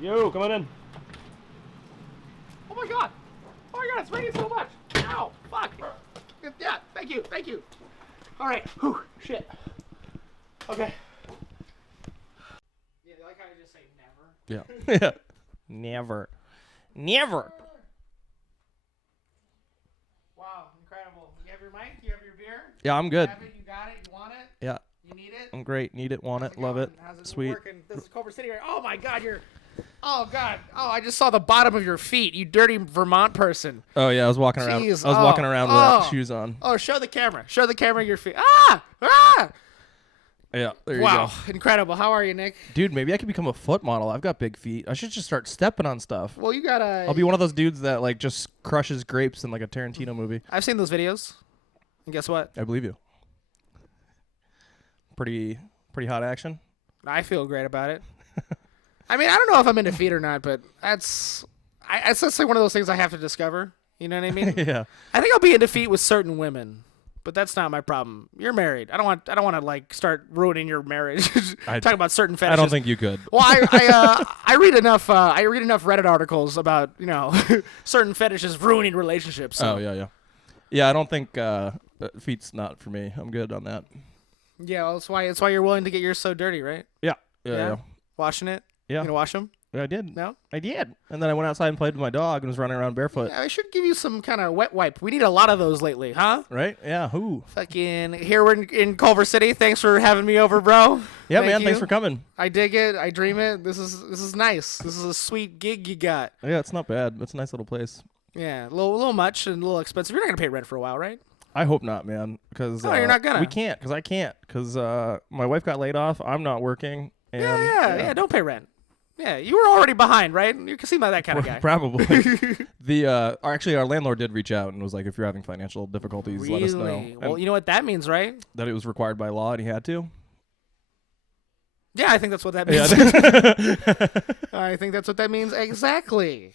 Yo, come on in. Oh my god! Oh my god, it's raining so much! Ow! Fuck! Yeah, thank you. Alright, whew, shit. Okay. Yeah, I like how I just say never. Yeah. Yeah. Never. Wow, incredible. You have your mic? You have your beer? Yeah, I'm good. You have it? You got it? You want it? Yeah, You need it? I'm great. Need it, want it, love it. How's it Sweet. working? This is Culver City. Right? Oh my god, you're... Oh god. Oh, I just saw the bottom of your feet, you dirty Vermont person. Oh yeah, I was walking around. Jeez, I was walking around without shoes on. Oh, show the camera. Show the camera your feet. Ah! Yeah, there you Wow, go. incredible. How are you, Nick? Dude, maybe I could become a foot model. I've got big feet. I should just start stepping on stuff. Well, you gotta... I'll be one of those dudes that like just crushes grapes in like a Tarantino movie. I've seen those videos. And guess what? I believe you. Pretty hot action. I feel great about it. I mean, I don't know if I'm into feet or not, but it's just like one of those things I have to discover. You know what I mean? Yeah. I think I'll be into feet with certain women, but that's not my problem. You're married. I don't want to like start ruining your marriage. Talking about certain fetishes. I don't think you could. Well, I read enough Reddit articles about certain fetishes ruining relationships. So. Oh yeah. Yeah, I don't think feet's not for me. I'm good on that. Yeah, well, that's why you're willing to get yours so dirty, right? Yeah. Washing it. Yeah. You gonna wash them? I did. No. I did. And then I went outside and played with my dog and was running around barefoot. Yeah, I should give you some kind of wet wipe. We need a lot of those lately, huh? Right? Yeah. Who? Fucking here we're in Culver City. Thanks for having me over, bro. Yeah, Thank man. you. Thanks for coming. I dig it. I dream it. This is nice. This is a sweet gig you got. Yeah, it's not bad. It's a nice little place. Yeah, a little much and a little expensive. You're not gonna pay rent for a while, right? I hope not, man. Because you're not gonna. We can't. Because I can't. Because my wife got laid off. I'm not working. And, Yeah. Don't pay rent. Yeah, you were already behind, right? You can seem like that kind of guy. Probably. Actually, our landlord did reach out and was like, if you're having financial difficulties, let us know. Really? Well, And you know what that means, right? that it was required by law and he had to. Yeah, I think that's what that means. Yeah. I think that's what that means exactly.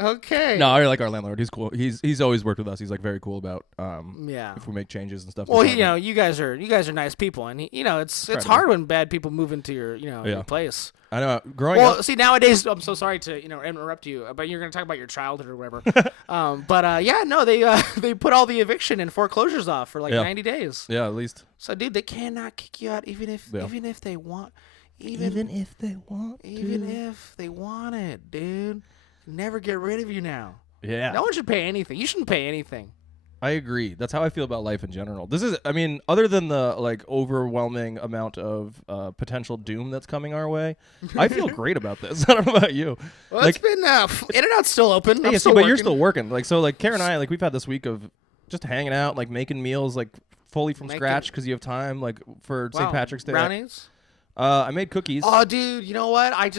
Okay. No, I like our landlord. He's cool. He's always worked with us. He's like very cool about Yeah. if we make changes and stuff. Well, you guys are nice people, and it's hard when bad people move into your your place. I know. Growing up. Well, see, nowadays, I'm so sorry to interrupt you, but you're gonna talk about your childhood or whatever. They put all the eviction and foreclosures off for like 90 days. Yeah, at least. So, dude, they cannot kick you out even if they want. Even if they want it, dude. Never get rid of you now. Yeah. No one should pay anything. You shouldn't pay anything. I agree. That's how I feel about life in general. This is, I mean, other than the like overwhelming amount of potential doom that's coming our way, I feel great about this. I don't know about you. Well, like, it's been In-N-Out's still open. Hey, but you're still working. Like, so like Kara and I, like we've had this week of just hanging out, like making meals, like fully from scratch because you have time, like for St. Patrick's Day. Brownies. I made cookies. Oh, dude, you know what? I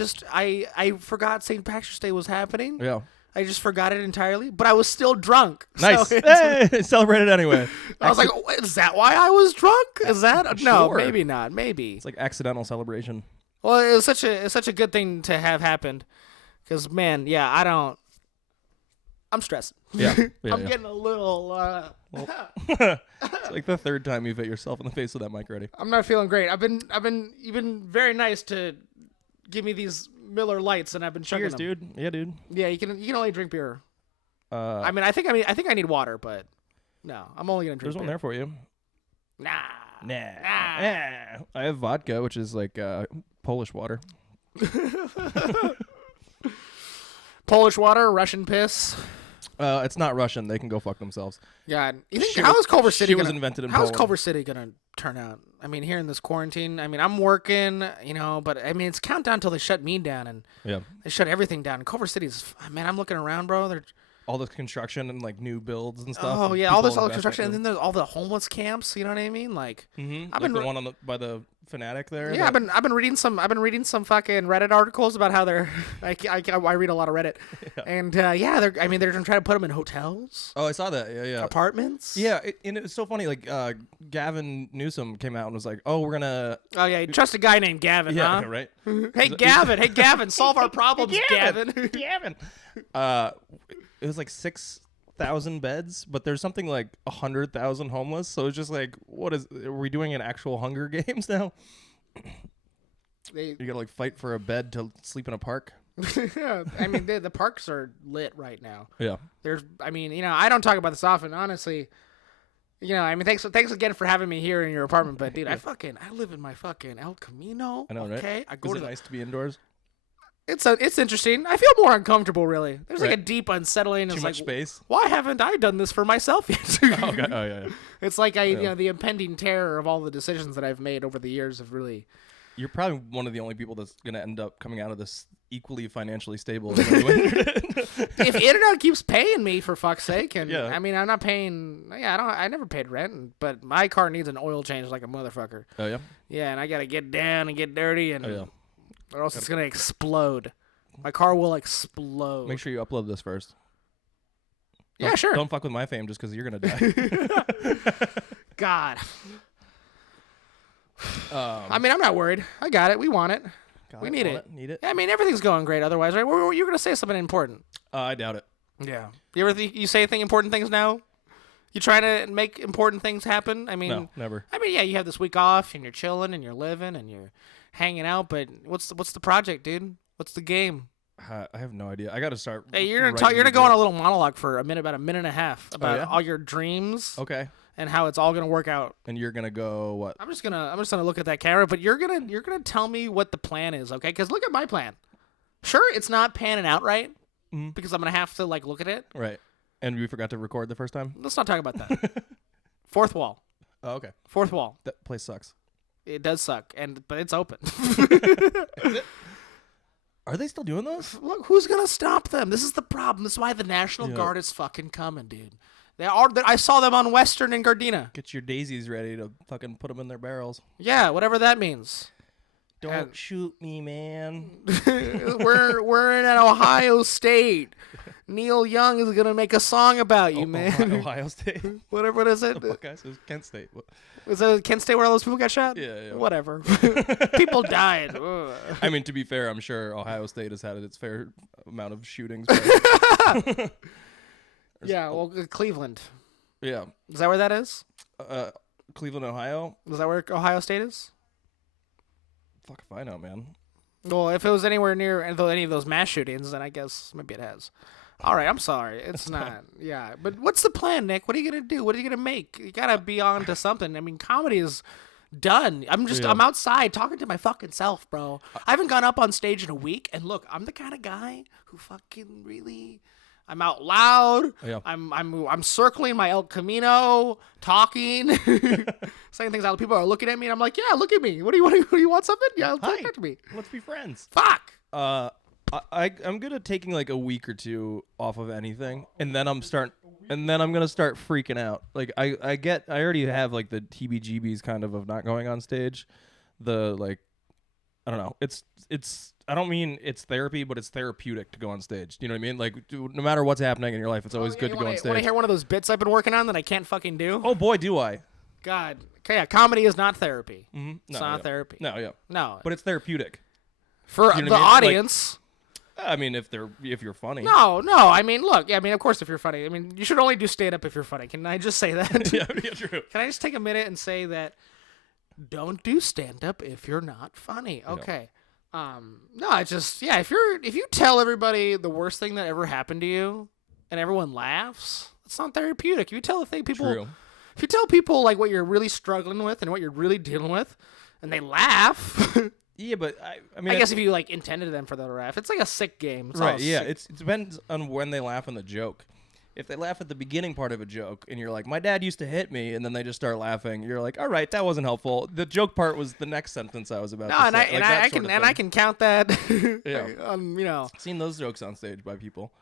forgot St. Patrick's Day was happening. Yeah. I just forgot it entirely, but I was still drunk. Nice. So hey, celebrate it anyway. I was like, is that why I was drunk? Is that? No, Sure. maybe not. Maybe. It's like accidental celebration. Well, it's such a good thing to have happened. Because, man, yeah, I'm stressed. Yeah. I'm getting a little... It's like the third time you've hit yourself in the face with that mic already. I'm not feeling great. You've been very nice to give me these Miller Lights, and I've been chugging Cheers, them. dude. Yeah, dude. Yeah, you can only drink beer. I think I need water, but no, I'm only gonna drink. There's one there for you. Nah. I have vodka, which is like Polish water. Polish water, Russian piss. It's not Russian. They can go fuck themselves. Yeah. You think how is Culver City was invented in How is Poland. Culver City gonna turn out? I mean, here in this quarantine. I mean, I'm working, but I mean, it's countdown until they shut me down and they shut everything down. Culver City's, man, I'm looking around, bro. They're all this construction and like new builds and stuff. Oh and yeah, all this people construction, and investment. then there's all the homeless camps. You know what I mean? Like, I've been the one by the Fanatic there. Yeah, I've been reading some fucking Reddit articles about how they're. I read a lot of Reddit, and they're trying to put them in hotels. Oh, I saw that. Yeah. Apartments. Yeah, and it was so funny. Like Gavin Newsom came out and was like, "Oh, we're gonna." Oh yeah, you trust a guy named Gavin, Yeah, huh? right. Hey Gavin, solve our problems, Gavin. Gavin. It was like 6,000 beds, but there's something like 100,000 homeless. So it's just like, are we doing an actual Hunger Games now? You gotta like fight for a bed to sleep in a park. Yeah, I mean, the parks are lit right now. Yeah. I mean, I don't talk about this often, honestly. I mean, thanks again for having me here in your apartment, but dude, I live in my fucking El Camino. I know, right? Okay, I go Is to it nice to be indoors? It's interesting. I feel more uncomfortable, really. There's like Right. a deep unsettling. Too It's much like, space. why haven't I done this for myself yet? Okay. Oh yeah. It's like the impending terror of all the decisions that I've made over the years have really. You're probably one of the only people that's gonna end up coming out of this equally financially stable. As anyone did. If internet keeps paying me, for fuck's sake, and Yeah. I mean, I'm not paying. Yeah, I never paid rent, but my car needs an oil change like a motherfucker. Oh yeah. Yeah, and I gotta get down and get dirty, and Oh yeah. or else it's gonna explode. My car will explode. Make sure you upload this first. Yeah, sure. Don't fuck with my fame just because you're gonna die. God. I mean, I'm not worried. I got it. We want it. We need it. Need it. I mean, everything's going great otherwise, right? You're going to say something important. I doubt it. Yeah. You ever you say important things now? You trying to make important things happen? I mean, No, never. I mean, yeah, you have this week off and you're chilling and you're living and you're hanging out, but what's the project, dude? What's the game? I have no idea. I got to start. Hey, you're gonna go on a little monologue for about a minute and a half about all your dreams Okay. and how it's all gonna work out. And you're gonna go what? I'm just gonna look at that camera, but you're gonna tell me what the plan is, okay? Because look at my plan. Sure, it's not panning out right because I'm gonna have to look at it. Right. And we forgot to record the first time. Let's not talk about that. Fourth wall. Oh, okay. Fourth wall. That place sucks. It does suck, but it's open. Are they still doing those? Look, who's gonna stop them? This is the problem. This is why the National Guard is fucking coming, dude. They are. I saw them on Western and Gardena. Get your daisies ready to fucking put them in their barrels. Yeah, whatever that means. Don't shoot me, man. we're in an Ohio State. Neil Young is gonna make a song about you, man. Ohio State. What is it? What guys? It was Kent State. Was it Kent State where all those people got shot? Yeah. Whatever. People died. Ugh. I mean, to be fair, I'm sure Ohio State has had its fair amount of shootings. Yeah, well, Cleveland. Yeah. Is that where that is? Cleveland, Ohio. Is that where Ohio State is? Fuck if I know, man. Well, if it was anywhere near any of those mass shootings, then I guess maybe it has. All right, I'm sorry. It's not. Yeah, but what's the plan, Nick? What are you going to do? What are you going to make? You got to be on to something. I mean, comedy is done. I'm outside talking to my fucking self, bro. I haven't gone up on stage in a week, and look, I'm the kind of guy who fucking really... I'm out loud. Yeah. I'm circling my El Camino, talking, saying things out. People are looking at me, and I'm like, "Yeah, look at me. What do you want something? Yeah, talk to me. Let's be friends." Fuck. I'm good at taking like a week or two off of anything, and then I'm gonna start freaking out. Like I already have like the heebie-jeebies kind of not going on stage. I don't know. It's I don't mean it's therapy, but it's therapeutic to go on stage. You know what I mean? Like, no matter what's happening in your life, it's always good to go on stage. Want to hear one of those bits I've been working on that I can't fucking do? Oh boy, do I! God, okay, yeah, comedy is not therapy. Mm-hmm. It's not therapy. No, but it's therapeutic for you know the audience. I mean, if you're funny. No. I mean, look. I mean, of course, if you're funny. I mean, you should only do stand up if you're funny. Can I just say that? yeah, true. Can I just take a minute and say that? Don't do stand up if you're not funny. Okay. No, it's just if you tell everybody the worst thing that ever happened to you and everyone laughs, it's not therapeutic. If you tell if you tell people like what you're really struggling with and what you're really dealing with and they laugh. Yeah, but I mean, I guess if you like intended them for them to laugh, it's like a sick game. It's right? Yeah, sick. it depends on when they laugh on the joke. If they laugh at the beginning part of a joke and you're like, my dad used to hit me, and then they just start laughing, you're like, all right, that wasn't helpful. The joke part was the next sentence I was about to say. I can count that. Yeah. Seen those jokes on stage by people.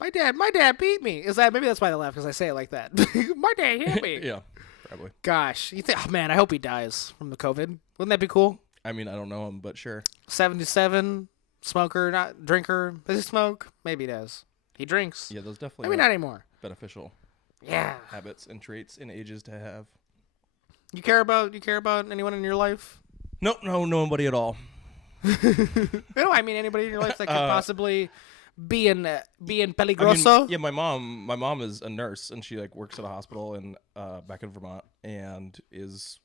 My dad beat me. Maybe that's why they laugh because I say it like that. My dad hit me. Yeah, probably. Gosh, you think? Oh man, I hope he dies from the COVID. Wouldn't that be cool? I mean, I don't know him, but sure. 77, smoker, not drinker. Does he smoke? Maybe he does. He drinks. Yeah, those definitely. Maybe not anymore. Beneficial. Yeah. Habits and traits and ages to have. You care about anyone in your life? Nope, no, nobody at all. No, I mean anybody in your life that could possibly be in peligroso. I mean, yeah, my mom is a nurse and she like works at a hospital in back in Vermont and is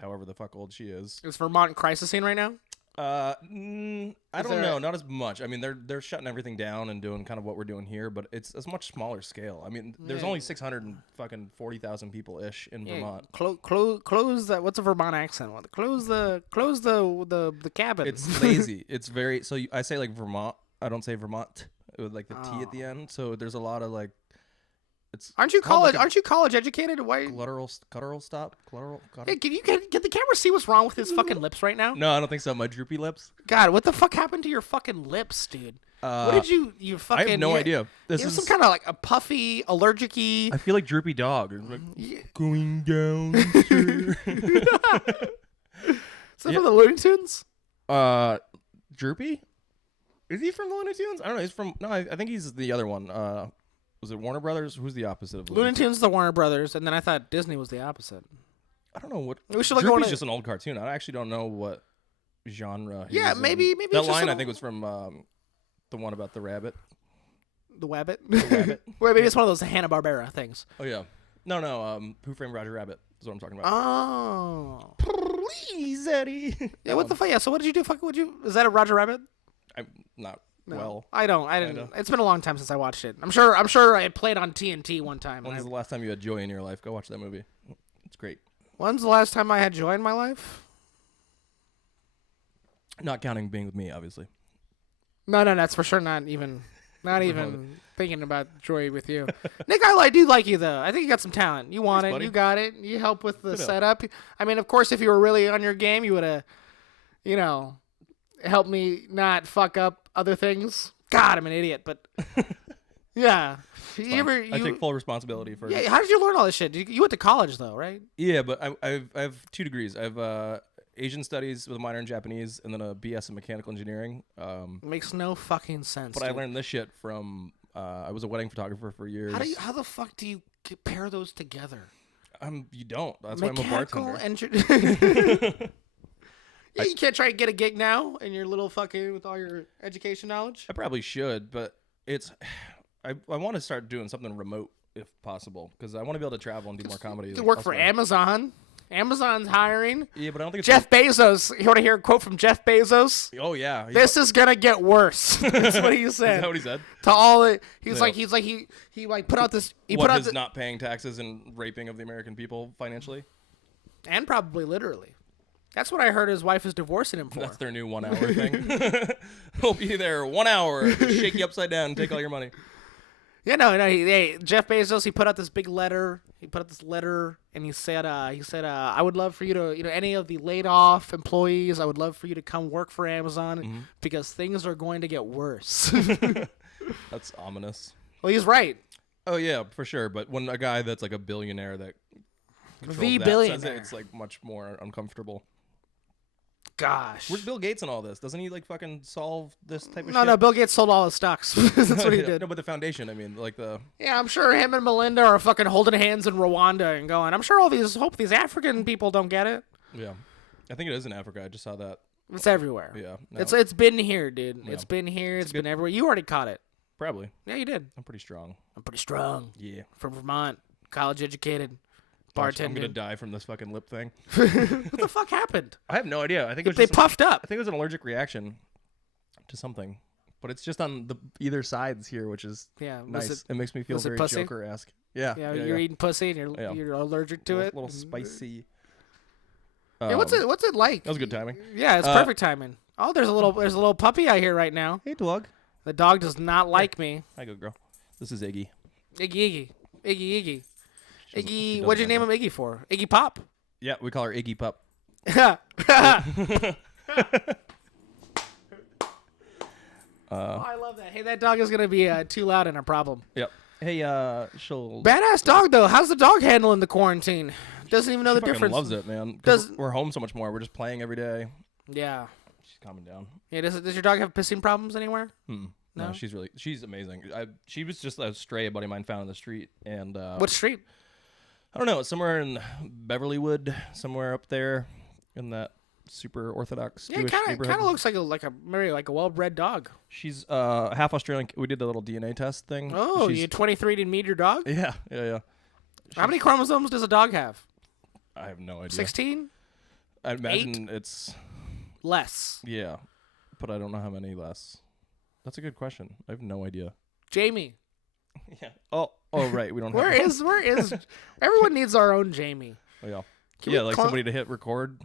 however the fuck old she is. Is Vermont crisising right now? I don't know, not as much. I mean, they're shutting everything down and doing kind of what we're doing here, but it's a much smaller scale. I mean, there's only 640,000 people ish in Vermont. Close that. What's a Vermont accent? Close the cabin. It's lazy. It's very I say like Vermont. I don't say Vermont with like the T at the end. So there's a lot of like. Aren't you college educated? Why? Guttural stop. Hey, can the camera see what's wrong with his fucking lips right now? No, I don't think so. My droopy lips. God, what the fuck happened to your fucking lips, dude? What did you fucking? I have no idea. This is some kind of like a puffy, allergic-y. I feel like droopy dog. Like, going down. Sir. Is that from the Looney Tunes? Droopy? Is he from the Looney Tunes? I don't know. He's from I think he's the other one. Was it Warner Brothers? Who's the opposite of Looney Tunes? The Warner Brothers, and then I thought Disney was the opposite. I don't know what. We should look Droopy's just an old cartoon. I actually don't know what genre. Maybe that line I think was from the one about the rabbit. The Wabbit. Well, maybe it's one of those Hanna-Barbera things. Oh yeah. No. Who Framed Roger Rabbit is what I'm talking about. Oh. Please, Eddie. Yeah. What the fuck? Yeah. So what did you do? Is that a Roger Rabbit? I'm not. No, well, I didn't. It's been a long time since I watched it. I'm sure I played on TNT one time. When's the last time you had joy in your life? Go watch that movie. It's great. When's the last time I had joy in my life? Not counting being with me, obviously. No, that's for sure not even thinking about joy with you. Nick, I do like you though. I think you got some talent. You want it. Buddy. You got it. You help with the setup. I mean, of course, if you were really on your game, you would have, helped me not fuck up other things. God, I'm an idiot, but yeah. I take full responsibility for. Yeah. How did you learn all this shit? You went to college though, right? Yeah, but I have 2 degrees. I have Asian studies with a minor in Japanese, and then a BS in mechanical engineering. Makes no fucking sense. But dude. I learned this shit from. I was a wedding photographer for years. How the fuck do you pair those together? You don't. That's mechanical why I'm a bartender. Yeah, you can't try and get a gig now in your little fucking with all your education knowledge. I probably should, but I want to start doing something remote if possible because I want to be able to travel and do more comedy. To work for Amazon. Amazon's hiring. Yeah, but I don't think it's Jeff Bezos. You want to hear a quote from Jeff Bezos? Oh yeah. This is gonna get worse. That's what he said. Is that what he said? To all it, he put out this. He put out his not paying taxes and raping of the American people financially, and probably literally. That's what I heard his wife is divorcing him for. That's their new 1 hour thing. He'll be there 1 hour, shake you upside down, and take all your money. Yeah, no. Jeff Bezos, he put out this big letter. And he said, I would love for you to, any of the laid off employees, I would love for you to come work for Amazon because things are going to get worse. That's ominous. Well, he's right. Oh yeah, for sure. But when a guy that's like a billionaire that billionaire says it's like much more uncomfortable. Gosh. Where's Bill Gates and all this? Doesn't he like fucking solve this type of shit? No, Bill Gates sold all his stocks. That's what he did. No, but the foundation, I mean, like the... Yeah, I'm sure him and Melinda are fucking holding hands in Rwanda and going, I'm sure hope these African people don't get it. Yeah. I think it is in Africa. I just saw that. It's everywhere. Yeah. No. It's been here, dude. Yeah. It's been here. It's been everywhere. You already caught it. Probably. Yeah, you did. I'm pretty strong. Yeah. From Vermont. College educated. Bartending. I'm gonna die from this fucking lip thing. What the fuck happened? I have no idea. I think they puffed up. I think it was an allergic reaction to something, but it's just on the either sides here, which is nice. It makes me feel very Joker-esque. Yeah. You're eating pussy and you're allergic to it. A little spicy. Yeah, what's it like? That was good timing. Yeah, it's perfect timing. Oh, there's a little puppy out here right now. Hey, dog. The dog does not like me. Hi, good girl. This is Iggy. Iggy. Iggy, what'd you name him Iggy for? Iggy Pop? Yeah, we call her Iggy Pup. I love that. Hey, that dog is going to be too loud and a problem. Yep. Hey, she'll... Badass dog, though. How's the dog handling the quarantine? Doesn't even know the difference. Loves it, man. We're home so much more. We're just playing every day. Yeah. She's calming down. Yeah, does your dog have pissing problems anywhere? No, she's amazing. She was just a stray buddy of mine found in the street. And what street? I don't know. Somewhere in Beverlywood, somewhere up there in that super orthodox Jewish neighborhood. Kind of looks like a well-bred dog. She's half Australian. We did the little DNA test thing. Oh, you 23 didn't meet your dog? Yeah. How many chromosomes does a dog have? I have no idea. 16? I imagine it's Less. Yeah, but I don't know how many less. That's a good question. I have no idea. Jamie. Yeah. Oh, right. We don't. Where is? Everyone needs our own Jamie. Oh, yeah. Can Yeah, we like somebody to hit record.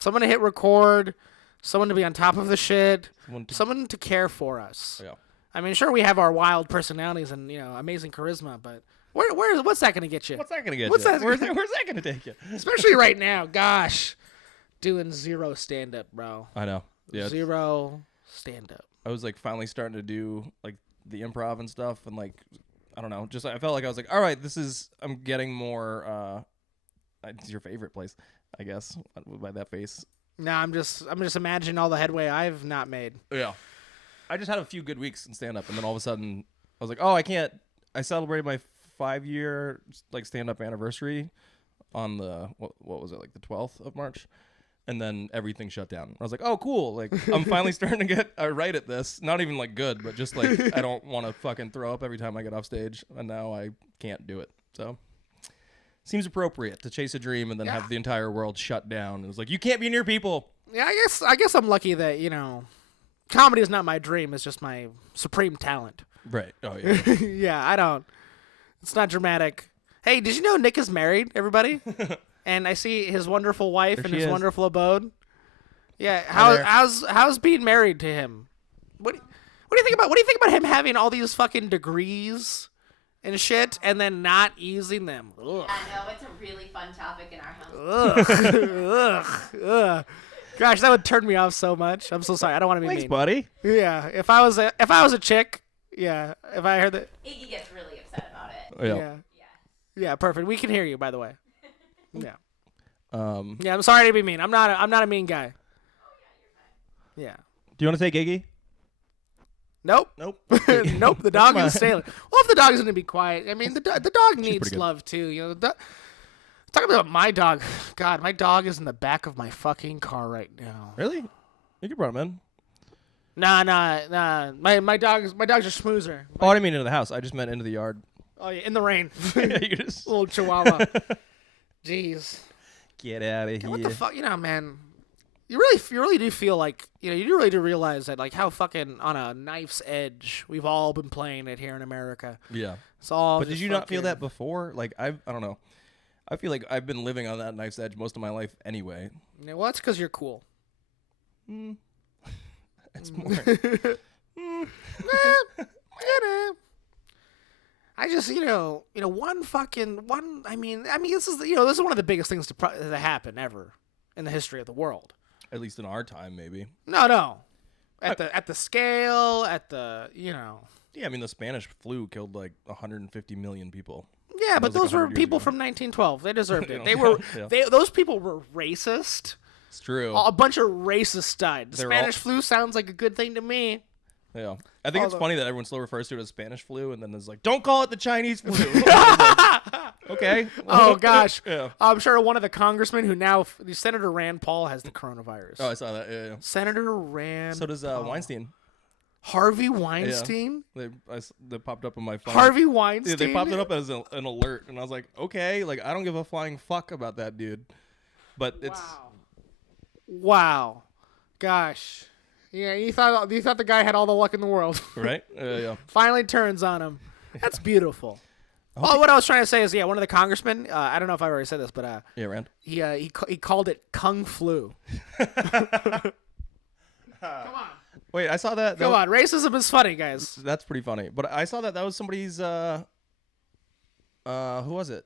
Someone to hit record. Someone to be on top of the shit. Someone to care for us. Yeah. I mean, sure, we have our wild personalities and amazing charisma, but what's that gonna get you? What's that gonna get What's you? that- Where's that gonna take you? Especially right now, gosh, doing zero stand up, bro. I know. Yeah. Zero stand up. I was like finally starting to do like the improv and stuff, and like I don't know, just I felt like I was like, all right, I'm getting more. It's your favorite place, I guess, by that face. No, I'm just imagining all the headway I've not made. Yeah. I just had a few good weeks in stand up, and then all of a sudden I was like, oh, I can't. I celebrated my 5-year like stand up anniversary on the what was it, like the 12th of March, and then everything shut down. I was like, oh, cool, like I'm finally starting to get right at this. Not even like good, but just like I don't want to fucking throw up every time I get off stage, and now I can't do it. So seems appropriate to chase a dream and then have the entire world shut down. It was like, you can't be near people. Yeah, I guess I'm lucky that comedy is not my dream. It's just my supreme talent. Right. Oh yeah. Yeah, I don't. It's not dramatic. Hey, did you know Nick is married, everybody? And I see his wonderful wife There and she his is. wonderful abode. Yeah, Hi there. how's being married to him? What do you think about him having all these fucking degrees and shit and then not using them? Ugh. I know, it's a really fun topic in our house. Ugh. Gosh, that would turn me off so much. I'm so sorry. I don't want to be Thanks, mean. buddy. Yeah, if I was a chick, yeah, if I heard that, Iggy gets really upset about it. Oh, yeah. yeah, Yeah. yeah, perfect. We can hear you, by the way. Yeah, Do yeah. I'm sorry to be mean. I'm not a mean guy. Yeah. you want to take Iggy? Nope. Nope. Nope. The dog is sailing. Well, if the dog is going to be quiet, I mean, the dog needs pretty good. love too. Talking about my dog. God, my dog is in the back of my fucking car right now. Really? You can bring him in. Nah. My dog's a schmoozer. Oh, I didn't mean into the house. I just meant into the yard. Oh yeah, in the rain. You just Little chihuahua. Jeez. get out of here. What the fuck? Man. You really do feel like you really do realize that like how fucking on a knife's edge we've all been playing it here in America. Yeah. It's all. But did just you not feel fucking- that before? Like I don't know. I feel like I've been living on that knife's edge most of my life anyway. Yeah, well, that's because you're cool. It's more. I just one. I mean, this is this is one of the biggest things to happen ever in the history of the world. At least in our time, maybe. No. At the scale, at the Yeah, I mean the Spanish flu killed like 150 million people. Yeah, but was, like, those were 100 years people ago. from 1912. They deserved it. Yeah. They were Yeah. those people were racist. It's true. A bunch of racists died. The They're Spanish all- flu sounds like a good thing to me. Yeah, I think it's Although- funny that everyone still refers to it as Spanish flu, and then is like, don't call it the Chinese flu. Okay. Oh gosh, Yeah. I'm sure one of the congressmen who now Senator Rand Paul has the coronavirus. Oh, I saw that. Yeah. Senator Rand. So does Paul. Weinstein. Harvey Weinstein. They popped up on my phone. Harvey Yeah, Weinstein. they popped it up as an alert, and I was like, okay, like I don't give a flying fuck about that dude, but it's Wow. Gosh. Yeah, you thought the guy had all the luck in the world. right. Yeah. Finally turns on him. That's beautiful. Oh, what I was trying to say is, one of the congressmen. I don't know if I already said this, but Yeah, Rand. he called it Kung Flu. Come on. Wait, I saw that. Come on, racism is funny, guys. That's pretty funny. But I saw that was somebody's. Who was it?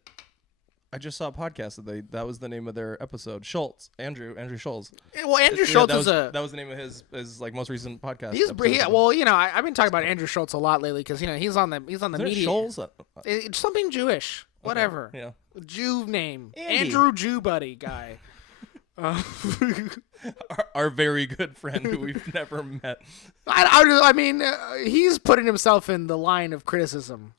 I just saw a podcast that was the name of their episode. Schultz, Andrew Schultz. Well, Andrew Yeah, Schultz that is that was the name of his like most recent podcast. he's episode. well, I've been talking about Andrew Schultz a lot lately because he's on the Isn't it media. Schultz? It's something Jewish, whatever. Yeah. Jew name, Andy. Andrew Jew buddy guy. Our very good friend who we've never met. I mean, he's putting himself in the line of criticism.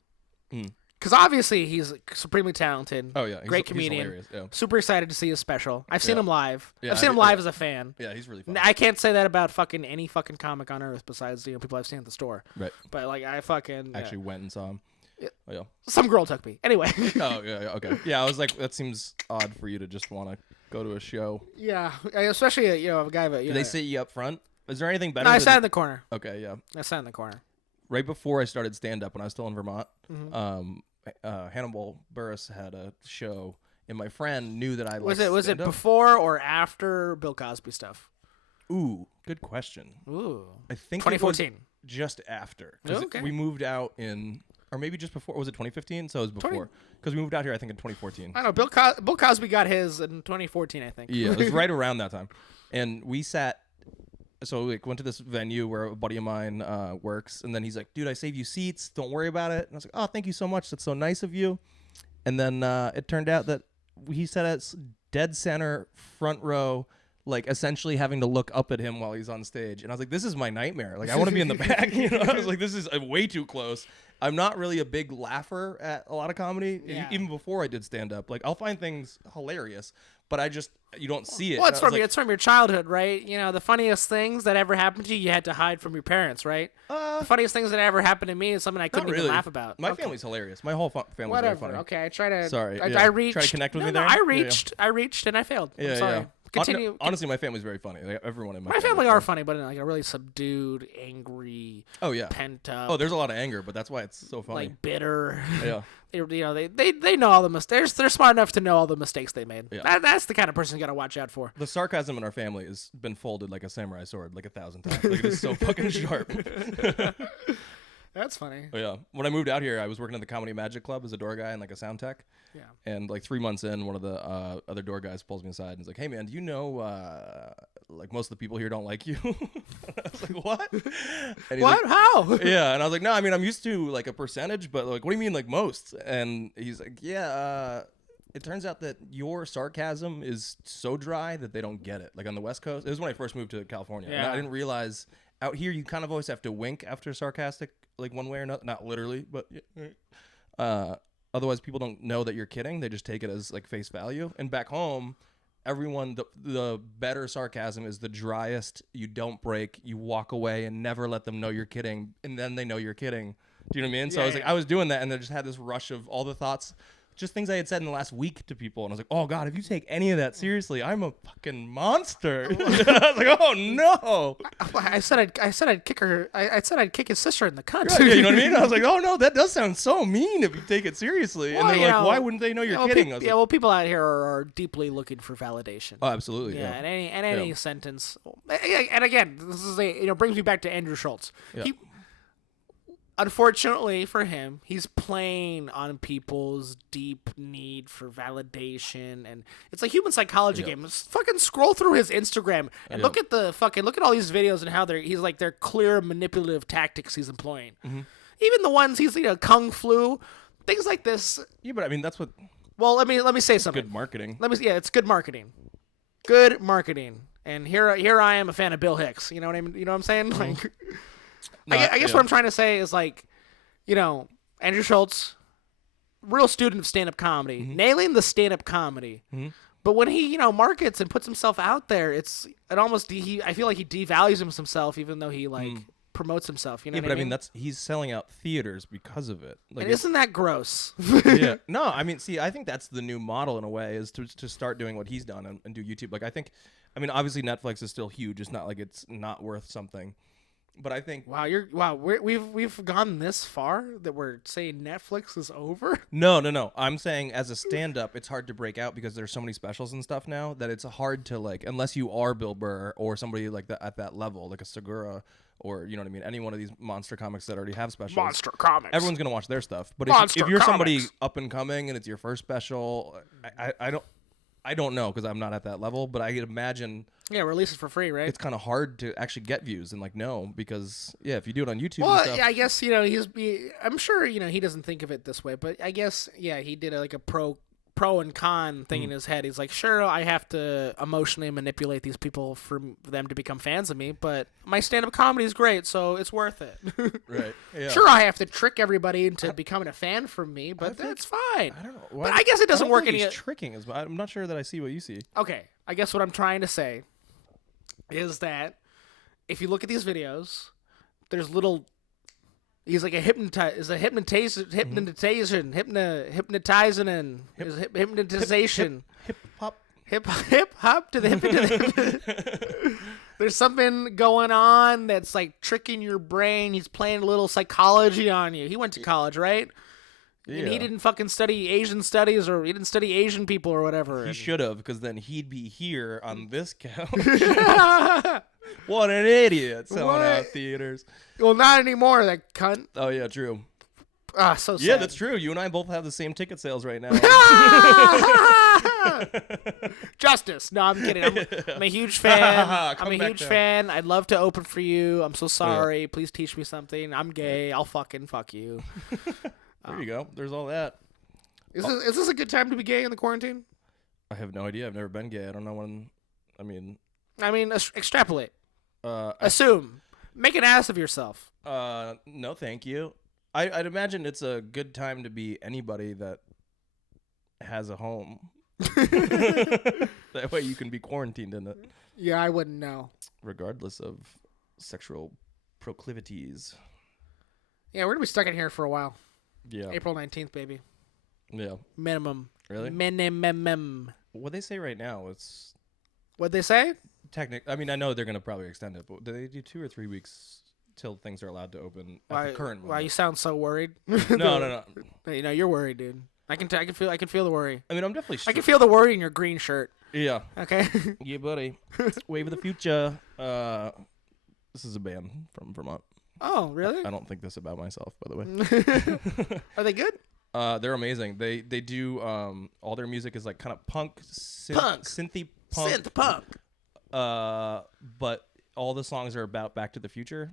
Because obviously he's supremely talented. Oh yeah, great he's comedian. hilarious. Yeah. Super excited to see his special. I've seen him live. Yeah, I've seen him live as a fan. Yeah, he's really fun. I can't say that about fucking any fucking comic on earth besides people I've seen at the store. Right. But like I fucking Actually went and saw him. Oh yeah. some girl took me. Anyway. Oh yeah. Okay. Yeah, I was like, that seems odd for you to just want to. go to a show. Yeah, especially a guy. But Do they sit you up front? Is there anything better? No, I than... sat in the corner. Okay, yeah. I sat in the corner. Right before I started stand-up when I was still in Vermont, Mm-hmm. Hannibal Buress had a show, and my friend knew that I liked Was it stand-up. before or after Bill Cosby stuff? Ooh, good question. Ooh. I think 2014. it was just after. 'Cause Okay. we moved out in, or maybe just before. Was it 2015? So it was before. Because we moved out here, I think, in 2014. I don't know. Bill Cosby got his in 2014, I think. Yeah, it was right around that time. And we sat, so we went to this venue where a buddy of mine works. And then he's like, dude, I saved you seats. Don't worry about it. And I was like, oh, thank you so much. That's so nice of you. And then it turned out that he sat at dead center, front row, like essentially having to look up at him while he's on stage. And I was like, this is my nightmare. Like, I want to be in the back. I was like, this is way too close. I'm not really a big laugher at a lot of comedy, even before I did stand up. Like, I'll find things hilarious, but you don't see it. Well, it's from your childhood, right? The funniest things that ever happened to you had to hide from your parents, right? The funniest things that ever happened to me is something I couldn't even laugh about. My family's hilarious. My whole family's very funny. Okay, I try to. Sorry. I reached. Try to connect with me no, there. I reached, and I failed. I'm sorry. Continue. Honestly, my family's very funny. Like, everyone in my family are funny, but in like a really subdued, angry, pent up. Oh, there's a lot of anger, but that's why it's so funny. Like bitter. Yeah. They know all the mistakes. They're smart enough to know all the mistakes they made. Yeah. That's the kind of person you got to watch out for. The sarcasm in our family has been folded like a samurai sword, like 1,000 times. Like, it is so fucking sharp. That's funny. Oh, yeah. When I moved out here, I was working at the Comedy Magic Club as a door guy and like a sound tech. Yeah. And like 3 months in, one of the other door guys pulls me aside and is like, "Hey man, do you know like most of the people here don't like you?" I was like, "What?" And what? Like, how? Yeah. And I was like, "No, I mean I'm used to like a percentage, but like, what do you mean like most?" And he's like, "Yeah, it turns out that your sarcasm is so dry that they don't get it. Like on the West Coast, it was when I first moved to California. Yeah. And I didn't realize out here you kind of always have to wink after sarcastic, like one way or another, not literally, but otherwise people don't know that you're kidding. They just take it as like face value. And back home, everyone, the better sarcasm is the driest. You don't break. You walk away and never let them know you're kidding, and then they know you're kidding. Do you know what I mean? So I was doing that, and I just had this rush of all the thoughts. Just things I had said in the last week to people, and I was like, "Oh God, if you take any of that seriously, I'm a fucking monster." I was like, "Oh no!" I said I'd kick her. I said I'd kick his sister in the cunt. Yeah, you know what I mean? I was like, "Oh no, that does sound so mean if you take it seriously." Well, and they're like, "Why wouldn't they know you're kidding?" Well, people out here are deeply looking for validation. Oh, absolutely. Yeah, and any sentence. And again, this is brings me back to Andrew Schultz. Yeah. Unfortunately for him, he's playing on people's deep need for validation, and it's a human psychology game. Just fucking scroll through his Instagram and look at all these videos and how they're clear manipulative tactics he's employing. Mm-hmm. Even the ones he's kung flu, things like this. Yeah, but I mean that's what. Well, let me say something. Good marketing. It's good marketing. Good marketing. And here I am a fan of Bill Hicks. You know what I mean? You know what I'm saying? Like. I guess what I'm trying to say is Andrew Schultz, real student of stand-up comedy, nailing the stand-up comedy. Mm-hmm. But when he, markets and puts himself out there, I feel like he devalues himself, even though he promotes himself. You know? Yeah, but I mean he's selling out theaters because of it. Like, and isn't that gross? Yeah. No, I mean, see, I think that's the new model in a way, is to start doing what he's done and do YouTube. Like, I mean, obviously Netflix is still huge. It's not like it's not worth something. But I think we've gone this far that we're saying Netflix is over. No. I'm saying as a stand-up, it's hard to break out because there's so many specials and stuff now that it's hard to unless you are Bill Burr or somebody like that at that level, like a Segura or you know what I mean, any one of these monster comics that already have specials. Monster comics. Everyone's gonna watch their stuff. But if you're somebody up and coming and it's your first special, I don't know because I'm not at that level, but I could imagine. Yeah, release it for free, right? It's kind of hard to actually get views and because if you do it on YouTube. Well, and stuff, I guess I'm sure he doesn't think of it this way, but I guess he did a pro and con thing in his head. He's like, sure, I have to emotionally manipulate these people for them to become fans of me, but my stand-up comedy is great, so it's worth it. Right. Yeah. Sure, I have to trick everybody into becoming a fan from me, but that's fine. I don't know. But I guess it doesn't work any. Tricking is. I'm not sure that I see what you see. Okay, I guess what I'm trying to say is that if you look at these videos, there's little. He's like hypnotizing and hypnotization. hip hop to the hip to the hip. There's something going on that's like tricking your brain. He's playing a little psychology on you. He went to college, right? Yeah. And he didn't fucking study Asian studies, or he didn't study Asian people or whatever. He should have, because then he'd be here on this couch. What an idiot selling out theaters. Well, not anymore, that cunt. Oh, yeah, true. Ah, so sad. Yeah, that's true. You and I both have the same ticket sales right now. Justice. No, I'm kidding. I'm a huge fan. Come I'm a back huge down. fan. I'd love to open for you. I'm so sorry. Please teach me something. I'm gay. I'll fucking fuck you. There you go. There's all that. Is this a good time to be gay in the quarantine? I have no idea. I've never been gay. I don't know when. I mean, Extrapolate. I Assume. Make an ass of yourself. no, thank you. I'd imagine it's a good time to be anybody that has a home. That way you can be quarantined in it, Yeah, I wouldn't know. regardless of sexual proclivities. Yeah, we're gonna be stuck in here for a while. Yeah. April 19th, baby. Yeah. Minimum. Really? Minimum. What they say right now, it's What'd they say? I mean, I know they're going to probably extend it, but do they do 2 or 3 weeks till things are allowed to open at the current Why you moment? sound so worried? No. You know, you're worried, dude. I can feel the worry. I mean, I'm definitely I can feel the worry in your green shirt. Yeah. Okay. Yeah, buddy. Wave of the future. This is a band from Vermont. Oh, really? I don't think this about myself, by the way. Are they good? They're amazing. They do all their music is like kind of synthy punk. Synth punk. But all the songs are about Back to the Future.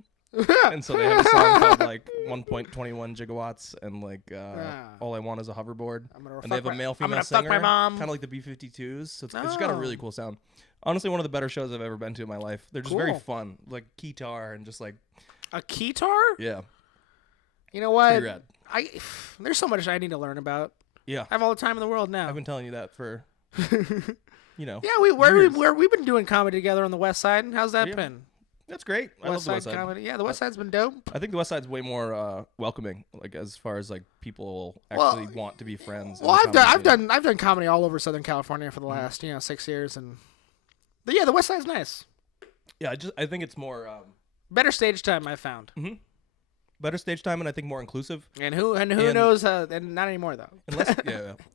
And so they have a song called like 1.21 gigawatts and like All I Want Is a Hoverboard. And they have a male-female singer, fuck my mom. kind of like the B-52s. So it's just got a really cool sound. Honestly, one of the better shows I've ever been to in my life. They're just very Cool. fun, like guitar and just like A keytar? yeah, You know what? pretty rad. There's so much I need to learn about. Yeah, I have all the time in the world now. I've been telling you that for Yeah, years. we've been doing comedy together on the West Side. How's that Yeah. been? That's great. I love the West Side. comedy. Yeah, the West Side's been dope. I think the West Side's way more welcoming, like as far as like people actually want to be friends. in Well, the comedy scene. I've done comedy all over Southern California for the last 6 years, and the West Side's nice. Yeah, I think it's more Better stage time, I found. better stage time, and I think more inclusive, And who knows? And not anymore though. and less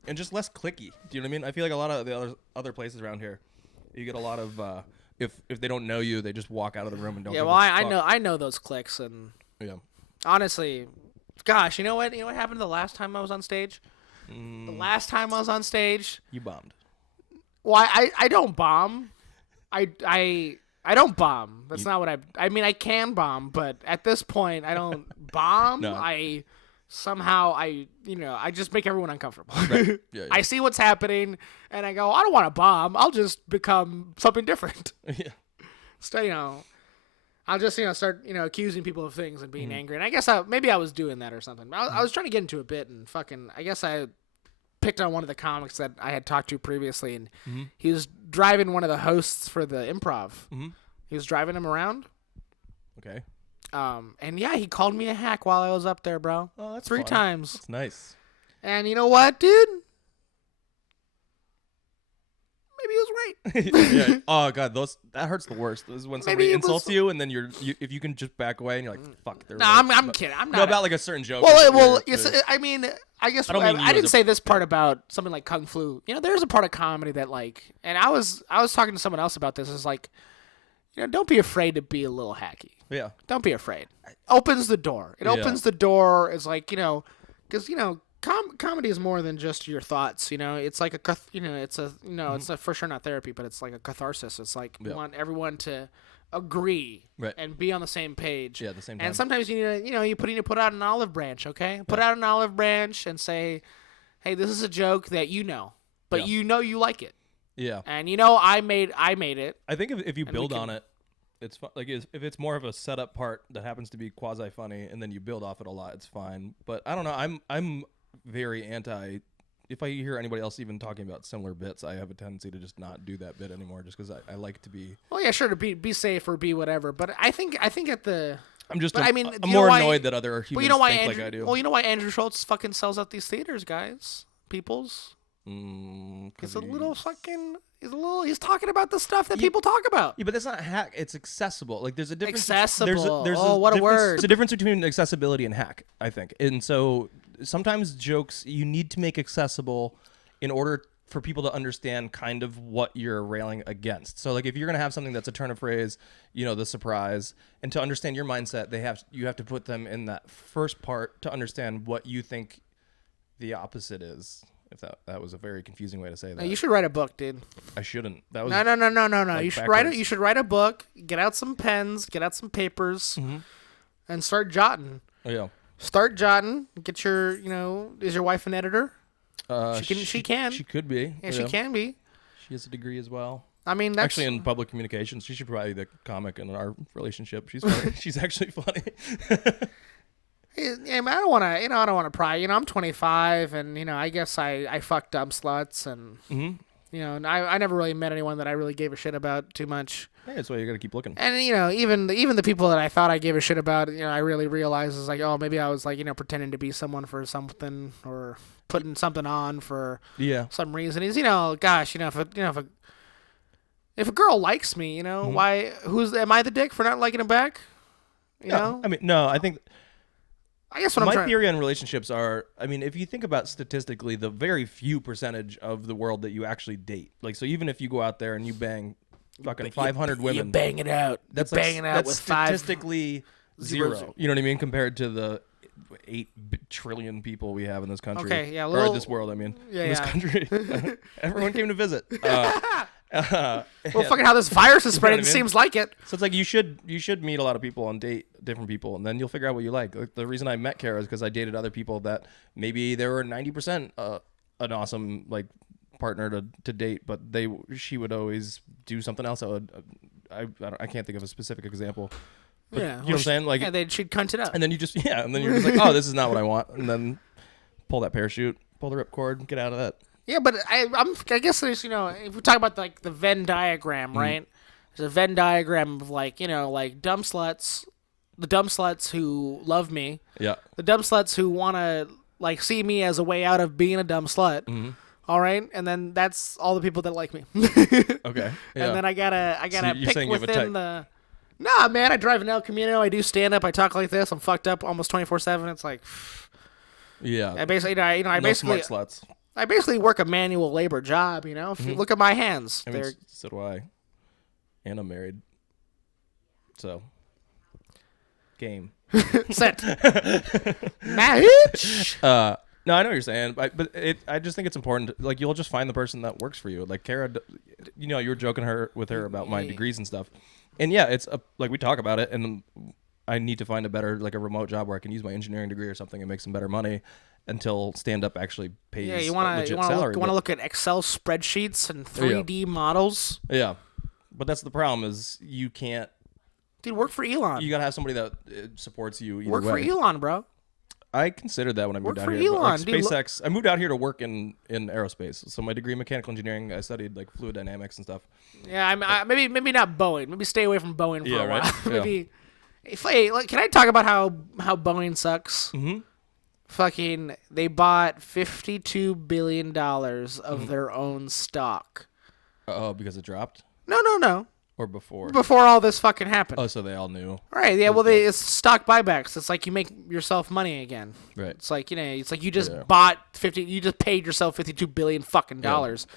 and just less clicky. Do you know what I mean? I feel like a lot of the other places around here, you get a lot of if they don't know you, they just walk out of the room and don't. Yeah, give well, a I fuck. know those clicks, and Yeah. honestly, gosh, you know what happened the last time I was on stage? The last time I was on stage, You bombed. well, I don't bomb. I don't bomb. That's not what I mean. I can bomb, but at this point, I don't bomb. No. I just make everyone uncomfortable. Right. Yeah. I see what's happening, and I go, I don't want to bomb. I'll just become something different. Yeah. So, I'll just start accusing people of things and being Mm-hmm. angry. And I guess maybe I was doing that or something. I was trying to get into a bit, and I guess I picked on one of the comics that I had talked to previously, and he was driving one of the hosts for the improv. He was driving him around. Okay. And yeah, he called me a hack while I was up there, bro. Oh, that's 3 fun. times. That's nice. And you know what, dude? Maybe he was right. Yeah. Oh god, that hurts the worst. This is when somebody it insults was- you, and then if you can just back away, and you're like, fuck. No, I'm kidding. I'm not. No, about like a certain joke. Well, or yes, something. I mean, I guess I don't mean you I as didn't a- say this part about something like Kung Flu. There's a part of comedy that and I was talking to someone else about this. It's like, don't be afraid to be a little hacky. Yeah. Don't be afraid. Opens the door. It opens the door. It's like, because comedy is more than just your thoughts. It's like it's a, for sure not therapy, but it's like a catharsis. It's like you want everyone to agree and be on the same page. Yeah, at the same time. And sometimes you need to, you put out an olive branch. Okay, put out an olive branch and say, hey, this is a joke that but you like it. Yeah. And I made it. I think if you we build can- on it, it's fun. Like if it's more of a setup part that happens to be quasi funny, and then you build off it a lot, it's fine. But I don't know. I'm very anti. If I hear anybody else even talking about similar bits, I have a tendency to just not do that bit anymore, just because I like to be. Well, yeah, sure, to be safe or be whatever. But I think at the. I'm just. But I'm do you know more why- annoyed that other humans Well, you know why think Andrew. like I do. Well, you know why Andrew Schultz fucking sells out these theaters, guys. Peoples. Mm, It's a little fucking. He's talking about the stuff that people talk about. Yeah, but that's not hack. It's accessible. Like there's a difference. Accessible. There's what a word. It's a difference between accessibility and hack, I think. And so sometimes jokes you need to make accessible in order for people to understand kind of what you're railing against. So like if you're gonna have something that's a turn of phrase, the surprise, and to understand your mindset, you have to put them in that first part to understand what you think the opposite is. If that was a very confusing way to say that. No, you should write a book, dude. I shouldn't. That was No. like You should backwards. You should write a book. Get out some pens. Get out some papers, and start jotting. Oh, yeah. Start jotting. Get your, is your wife an editor? She can. She could be. Yeah, she can be. She has a degree as well. I mean, that's Actually, in public communications, she should probably be the comic in our relationship. She's funny. She's actually funny. Yeah, I don't want to. I don't want to pry. I'm 25, and I guess I fuck dumb sluts, and and I never really met anyone that I really gave a shit about too much. Yeah, that's why you got to keep looking. And even the people that I thought I gave a shit about, I really realized is like, oh, maybe I was like, pretending to be someone for something or putting something on for some reason. Is gosh, if a girl likes me, why? Am I the dick for not liking him back? You know? I mean, no, I think. I guess what my I'm trying. theory on relationships are, I mean, if you think about statistically, the very few percentage of the world that you actually date. Like, so even if you go out there and you bang fucking 500 women, you bang it out. That's You're like, banging out that's with statistically zero. zero. You know what I mean? Compared to the 8 trillion people we have in this country. Okay, yeah, or this world. I mean, in this country, everyone came to visit. Well, fucking how this virus is spreading, what I mean? seems like it. So it's like you should meet a lot of people and date different people, and then you'll figure out what you like. Like the reason I met Kara is because I dated other people that maybe they were 90% an awesome like partner to date, but she would always do something else. I can't think of a specific example. But Yeah, you know what I'm saying? Like, she'd cunt it up. and then and then you're just like, oh, this is not what I want, and then pull that parachute, pull the ripcord, get out of that. Yeah, but I guess there's if we talk about like the Venn diagram, right? There's a Venn diagram of like like dumb sluts, the dumb sluts who love me, Yeah. the dumb sluts who want to like see me as a way out of being a dumb slut. All right, and then that's all the people that like me. Okay. Yeah. And then I gotta you're pick saying you have a within the. Nah, man, I drive an El Camino. I do stand up. I talk like this. I'm fucked up almost 24/7. It's like, yeah. I basically, I No basically, smart sluts. I basically work a manual labor job. If you look at my hands, I mean, they're so do I. And I'm married. So. Game. set. Marriage. No, I know what you're saying, but I just think it's important. Like, you'll just find the person that works for you. Like Kara, you were joking with her about my degrees and stuff, and yeah, it's like we talk about it, and I need to find a better like a remote job where I can use my engineering degree or something and make some better money until stand up actually pays. Yeah, you a want legit to salary. look at Excel spreadsheets and 3D models. Yeah, but that's the problem is you can't. Dude, work for Elon. You gotta have somebody that supports you. Either Work way. for Elon, bro. I considered that when I moved Work out for here. But, like, Elon, dude. SpaceX. I moved out here to work in aerospace. So my degree in mechanical engineering, I studied like fluid dynamics and stuff. Yeah, maybe not Boeing. Maybe stay away from Boeing for Yeah, a right. while. Yeah. Maybe. Hey, can I talk about how Boeing sucks? Mm-hmm. Fucking, they bought $52 billion Mm-hmm. of their own stock. Oh, because it dropped No. or before? Before all this fucking happened. Oh, so they all knew. Right, yeah, well, it's stock buybacks. It's like you make yourself money again. Right. It's like, you just Yeah. you just paid yourself $52 billion fucking dollars.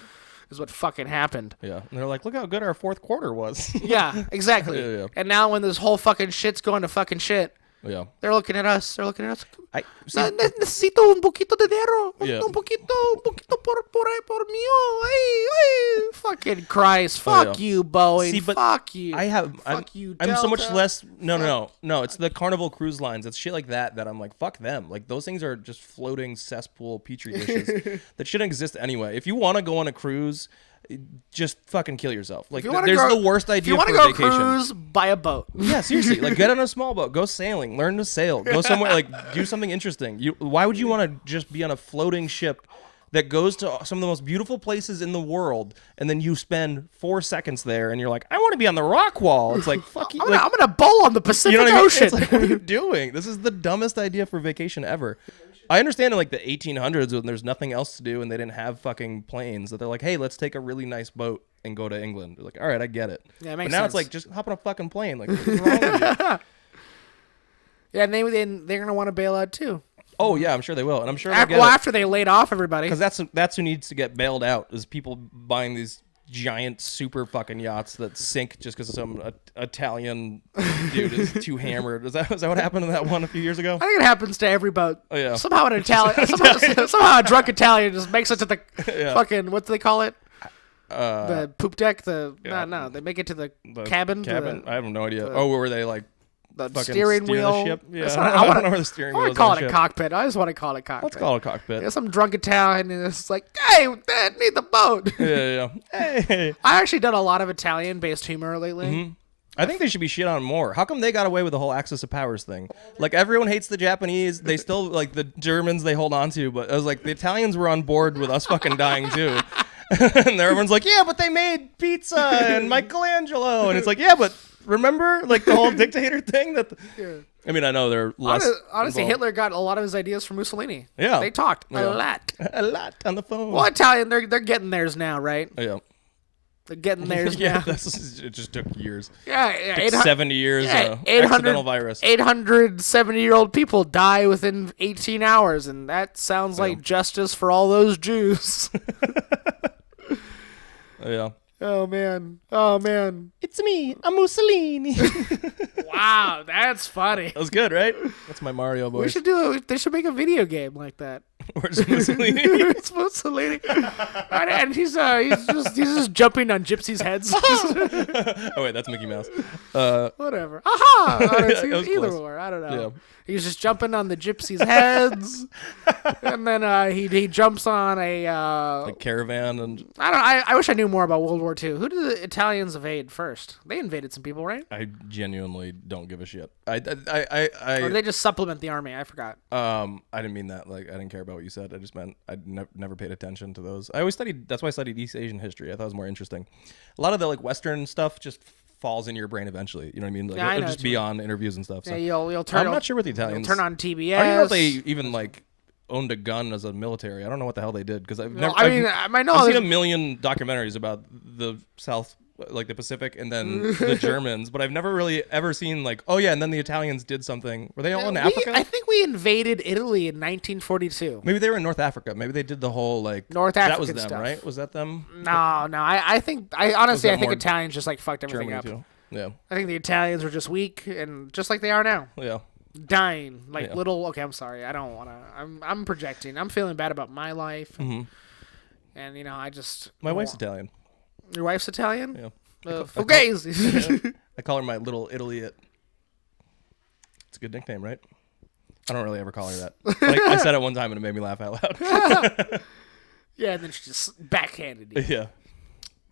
Is what fucking happened. Yeah. And they're like, look how good our fourth quarter was. Yeah, exactly. Yeah. And now when this whole fucking shit's going to fucking shit, Yeah. they're looking at us. I see, Necesito un poquito de dinero. Yeah. Un poquito por mío. Ay. Fucking Christ. Fuck yeah. you, Boeing. See, but Fuck you. I'm you, I'm so much Delta. less. No. It's the Carnival Cruise Lines. It's shit like that I'm like, fuck them. Like those things are just floating cesspool petri dishes that shouldn't exist anyway. If you want to go on a cruise, just fucking kill yourself. Like there's the worst idea If you want for to a go vacation. cruise, buy a boat. Yeah, seriously. Like, get on a small boat. Go sailing. Learn to sail. Go somewhere. Like, do something interesting. Why would you want to just be on a floating ship that goes to some of the most beautiful places in the world, and then you spend 4 seconds there, and you're like, I want to be on the rock wall. It's like, fuck you. I'm Like, gonna bowl on the Pacific you know what I mean? Ocean. It's like, what are you doing? This is the dumbest idea for vacation ever. I understand in like the 1800s when there's nothing else to do and they didn't have fucking planes that they're like, hey, let's take a really nice boat and go to England. They're like, all right, I get it. Yeah, it makes but now sense. it's like, just hop on a fucking plane. Like, what's wrong with you? Yeah, and they're gonna want to bail out too. Oh yeah, I'm sure they will, and I'm sure After they laid off everybody. because that's who needs to get bailed out is people buying these giant super fucking yachts that sink just because some Italian dude is too hammered. Is that what happened to that one a few years ago? I think it happens to every boat. Oh yeah. Somehow an Italian, somehow a drunk Italian just makes it to the fucking what do they call it? The poop deck. No, they make it to the cabin. Cabin. I have no idea. Where were they like? The fucking steering steer wheel. The ship? Yeah, I don't know where the steering wheel I is. want to call on it a ship. cockpit. I just want to call it a cockpit. Let's call it a cockpit. Yeah, some drunk Italian and it's like, hey, Dad, need the boat. Yeah. Hey. I actually done a lot of Italian-based humor lately. Mm-hmm. I think they should be shit on more. How come they got away with the whole Axis of Powers thing? Like, everyone hates the Japanese. They still, like, the Germans they hold on to. But I was like, the Italians were on board with us fucking dying, too. And everyone's like, yeah, but they made pizza and Michelangelo. And it's like, yeah, but remember, like, the whole dictator thing? I mean, I know they're less Honestly, involved. Hitler got a lot of his ideas from Mussolini. Yeah. They talked Yeah. a lot. A lot on the phone. Well, Italian, they're getting theirs now, right? Yeah. They're getting theirs Yeah, now. it just took years. Yeah, It took 70 years. yeah, Accidental virus. 870-year-old people die within 18 hours, and that sounds like justice for all those Jews. Yeah. Oh man. It's me. I'm Mussolini. Wow, that's funny. That was good, right? That's my Mario voice. We should do it. They should make a video game like that. Where's Mussolini? It's Mussolini, and he's just jumping on gypsies' heads. Oh wait, that's Mickey Mouse. Whatever. Aha! It was Either close. or. I don't know. Yeah. He's just jumping on the gypsies' heads, and then he jumps on a. Like caravan and I wish I knew more about World War II. Who did the Italians invade first? They invaded some people, right? I genuinely don't give a shit. Or did they just supplement the army? I forgot. I didn't mean that. Like, I didn't care about what you said. I just meant I never paid attention to those. I always studied. That's why I studied East Asian history. I thought it was more interesting. A lot of the like Western stuff just falls in your brain eventually. You know what I mean? Like, Yeah, I it'll know just what be you on interviews and stuff. So. Yeah, you'll turn. I'm not sure what the Italians Turn on TBS. I don't know if they even like owned a gun as a military. I don't know what the hell they did because I've never. I mean, I know. I've seen there's- a million documentaries about the South, like the Pacific, and then the Germans, but I've never really ever seen like, oh yeah, and then the Italians did something. Were they all in Africa? I think we invaded Italy in 1942. Maybe they were in North Africa. Maybe they did the whole like North That was African them, stuff. right? Was that them? No. I honestly, that I think more Italians just like fucked everything Germany up. too. Yeah, I think the Italians were just weak and just like they are now, yeah. dying like Yeah. little. Okay, I'm sorry. I don't want to. I'm projecting. I'm feeling bad about my life, hmm and I just. My wife's Italian. Your wife's Italian. Yeah. Fugazi. I call her my little Italy. It's a good nickname, right? I don't really ever call her that. Like, I said it one time and it made me laugh out loud. Yeah, and then she just backhanded you. Yeah.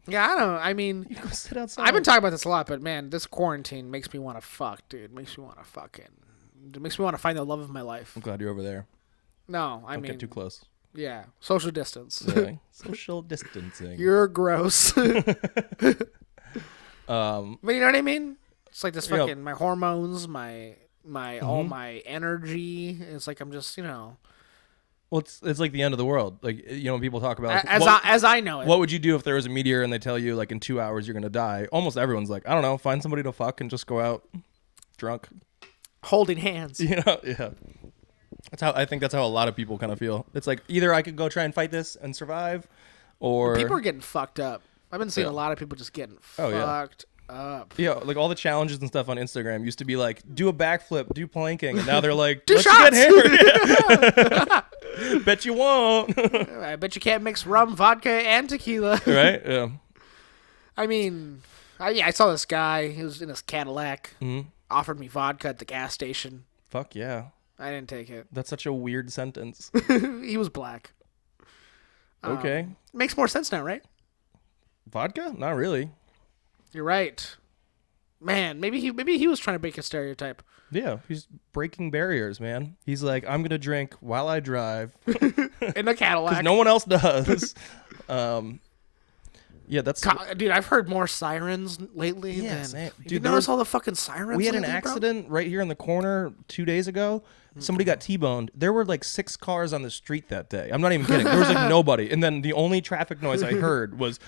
Yeah, I don't. I mean, You go sit outside. I've been talking about this a lot, but man, this quarantine makes me want to fuck, dude. Makes me want to It makes me want to find the love of my life. I'm glad you're over there. No, I Don't mean, get too close. yeah, social distance. Yeah. Social distancing. You're gross. But Um, you know what I mean? It's like this Yeah. fucking my hormones, my all my energy. It's like I'm just well, it's like the end of the world. Like, when people talk about like, as I know it. what would you do if there was a meteor and they tell you like in 2 hours you're gonna die? Almost everyone's like, I don't know, find somebody to fuck and just go out drunk. Holding hands. Yeah. I think that's how a lot of people kind of feel. It's like either I could go try and fight this and survive, or People are getting fucked up. I've been seeing Yeah. a lot of people just getting Oh, yeah. fucked up. yeah, like all the challenges and stuff on Instagram used to be like do a backflip, do planking, and now they're like Do let's shots. get hammered. Bet you won't. I bet you can't mix rum, vodka, and tequila. Right? Yeah. I mean, I saw this guy. He was in his Cadillac. hmm Offered me vodka at the gas station. Fuck yeah. I didn't take it. That's such a weird sentence. He was black. Okay. Makes more sense now, right? Vodka? Not really. You're right. Man, maybe he was trying to break a stereotype. Yeah, he's breaking barriers, man. He's like, I'm gonna drink while I drive In a Cadillac. because no one else does. Yeah, that's. Dude, I've heard more sirens lately. Yeah, than... same. Dude, Dude, you there notice was- all the fucking sirens? We had an lately, bro? accident right here in the corner 2 days ago. Somebody got T-boned. There were like 6 cars on the street that day. I'm not even kidding. There was like nobody. And then the only traffic noise I heard was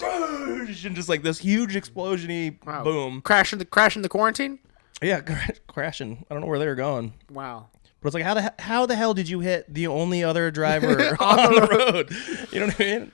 and just like this huge explosion-y Wow. boom. Crashing the quarantine? Yeah, crashing. I don't know where they were going. Wow. But it's like, how the hell did you hit the only other driver on the road? You know what I mean?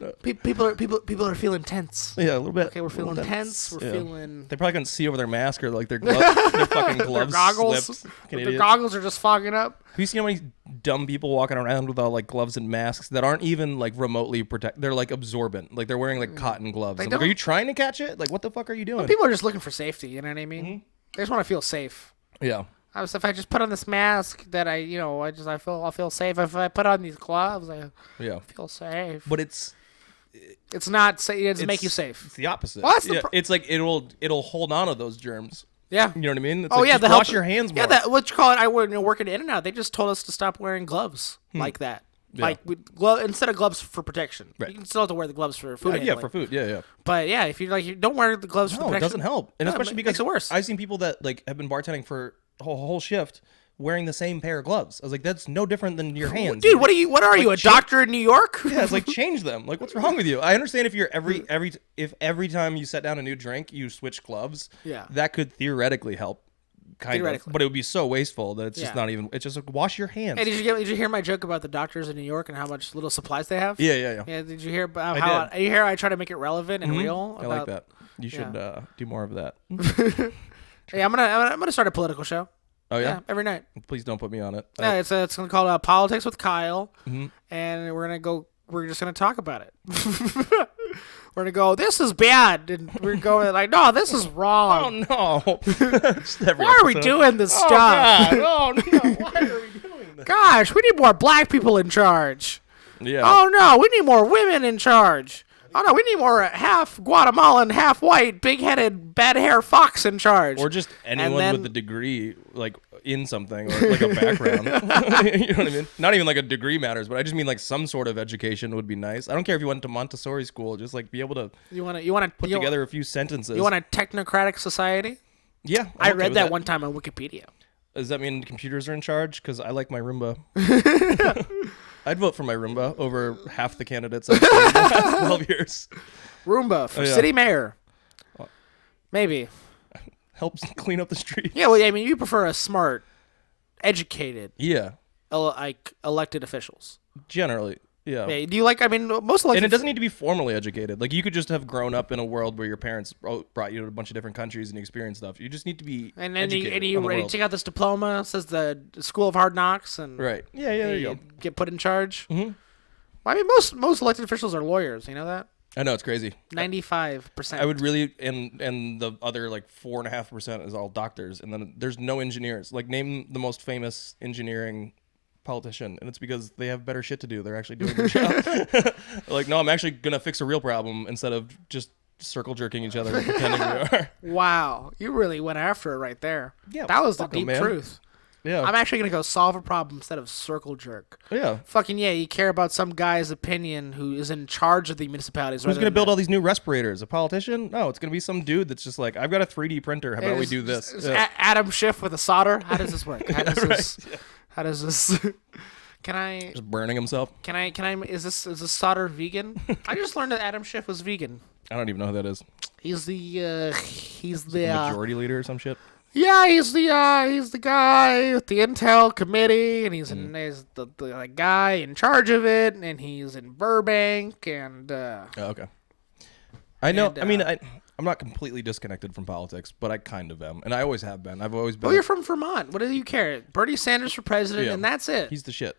People are feeling tense. Yeah, a little bit. Okay, we're feeling tense. We're Yeah. feeling... They probably couldn't see over their mask or like their gloves, their fucking gloves Their goggles. slipped. Fucking Their idiots. goggles are just fogging up. Have you seen how many dumb people walking around with all like gloves and masks that aren't even like remotely protect? They're like absorbent. Like they're wearing like cotton gloves. They I'm like, are don't- you trying to catch it? Like, what the fuck are you doing? People are just looking for safety, you know what I mean? Mm-hmm. They just want to feel safe. Yeah. If I just put on this mask that I'll feel safe. If I put on these gloves, I Yeah. feel safe. But it's It doesn't make you safe. It's the opposite. Well, that's the yeah, pro- it's like it'll hold on to those germs. Yeah. You know what I mean? It's Oh like, yeah, just the wash health- your hands more. Yeah, that what you call it. I work at In-N-Out. They just told us to stop wearing gloves like that. Yeah. Like instead of gloves for protection. Right. You can still have to wear the gloves for food yeah, handling. for food. Yeah, yeah. But yeah, if you don't wear the gloves for No, it protection, doesn't help, and No, especially it because makes it worse. I've seen people that like have been bartending for a whole shift wearing the same pair of gloves. I was like, that's no different than your hands, Dude, what are you, a doctor in New York? Yeah, it's like change them. Like, what's wrong with you? I understand if you're every time you set down a new drink, you switch gloves. Yeah. that could theoretically help, kind of, but it would be so wasteful that it's just Yeah. not even. It's just like wash your hands. Hey, did you hear my joke about the doctors in New York and how much little supplies they have? Yeah. Yeah, did you hear about I how did. you hear I try to make it relevant and real? I like that. You should do more of that. Hey, I'm gonna start a political show. Oh yeah? Every night. Please don't put me on it. Yeah, it's gonna call Politics with Kyle, Mhm. and we're just gonna talk about it. We're gonna go, this is bad, and we're going like, no, this is wrong. Oh no! Why are we doing this stuff? God. Oh no! Why are we doing this? Gosh, we need more black people in charge. Yeah. Oh no, we need more women in charge. Oh no, we need more half Guatemalan, half white, big-headed, bad hair fox in charge. Or just anyone then- with a degree, like in something, or like a background. You know what I mean? Not even like a degree matters, but I just mean like some sort of education would be nice. I don't care if you went to Montessori school, just like be able to you want to put together a few sentences. You want a technocratic society? Yeah, I I'm okay read with that one time on Wikipedia. Does that mean computers are in charge? Because I like my Roomba. I'd vote for my Roomba over half the candidates I've seen in the last 12 years. Roomba for Oh, yeah. city mayor. Maybe. Helps clean up the street. Yeah, well, I mean, you prefer a smart, educated, Yeah, like elected officials. generally. Yeah. Yeah, do you like? I mean, most elected. And it doesn't need to be formally educated. Like, you could just have grown up in a world where your parents brought you to a bunch of different countries and you experienced stuff. You just need to be And then educated you on the ready to world. take out this diploma, says the School of Hard Knocks, and Right. Yeah, there you go. get put in charge. Mhm. Well, I mean, most elected officials are lawyers. You know that? I know, it's crazy. 95%. I would really, and the other like 4.5% is all doctors, and then there's no engineers. Like, name the most famous engineering politician, and it's because they have better shit to do. They're actually doing their job. Like, no, I'm actually gonna fix a real problem instead of just circle jerking each other and pretending we are. Wow, you really went after it right there. Yeah, that was the fuck 'em, deep man. truth. Yeah. I'm actually gonna go solve a problem instead of circle jerk. Yeah. Fucking yeah, you care about some guy's opinion who is in charge of the municipalities. Who's gonna build all these new respirators? A politician? No, it's gonna be some dude that's just like, I've got a 3D printer. How about we do this? Yeah. Adam Schiff with a solder. How does this work? How does Right, this? How does this? Can I? Just burning himself. Can I? Is this solder vegan? I just learned that Adam Schiff was vegan. I don't even know who that is. He's the Majority leader or some shit. yeah, he's the guy with the Intel committee, and he's he's the guy in charge of it, and he's in Burbank, and Oh, okay. I know. And, I mean, I'm not completely disconnected from politics, but I kind of am, and I always have been. I've always been. well, you're from Vermont. What do you care? Bernie Sanders for president, Yeah. and that's it. He's the shit.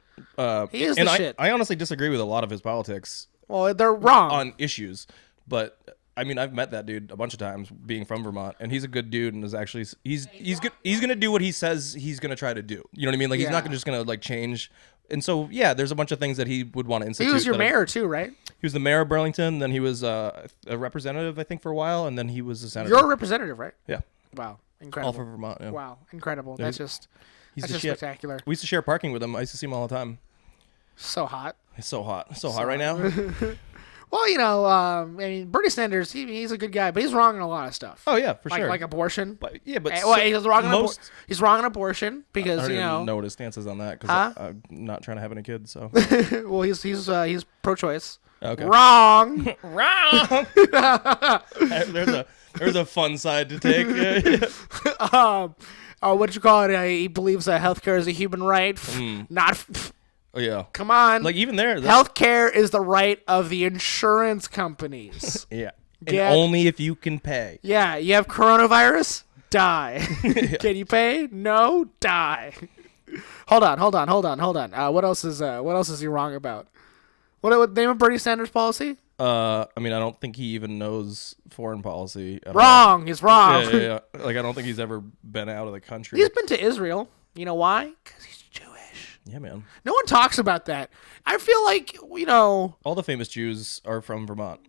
He is and the shit. I honestly disagree with a lot of his politics Well, they're wrong. on issues, but I mean, I've met that dude a bunch of times, being from Vermont, and he's a good dude, and is actually he's good. He's gonna do what he says he's gonna try to do. You know what I mean? Like, he's not Yeah. just gonna like change. And so, yeah, there's a bunch of things that he would want to institute. He was your that mayor too, right? He was the mayor of Burlington. Then he was a representative, I think, for a while, and then he was a senator. You're a representative, right? Yeah, Wow, incredible. all for Vermont. Yeah. Wow, incredible. Yeah, That's just He's that's the just shit. spectacular. We used to share parking with him. I used to see him all the time. So hot. It's so hot. It's so hot right now. Well, I mean, Bernie Sanders, he's a good guy, but he's wrong on a lot of stuff. Oh yeah, for like, sure. Like abortion. But, yeah, but Well, he's wrong on most. he's wrong on abortion I because don't you even know. know what his stance is on that because Huh? I'm not trying to have any kids. So Well, he's pro-choice. okay. Wrong. Wrong. there's a fun side to take. What you call it? He believes that healthcare is a human right. Not. Oh yeah. Come on. Like even there. Healthcare is the right of the insurance companies. Yeah. Get- And only if you can pay. Yeah, you have coronavirus? Die. Can you pay? No? Die. Hold on. What else is he wrong about? What name of Bernie Sanders' policy? I mean, I don't think he even knows foreign policy. At all. Wrong. He's wrong. Yeah. Like I don't think he's ever been out of the country. He's been to Israel. You know why? Because he's Jewish. Yeah, man. No one talks about that. I feel like, all the famous Jews are from Vermont.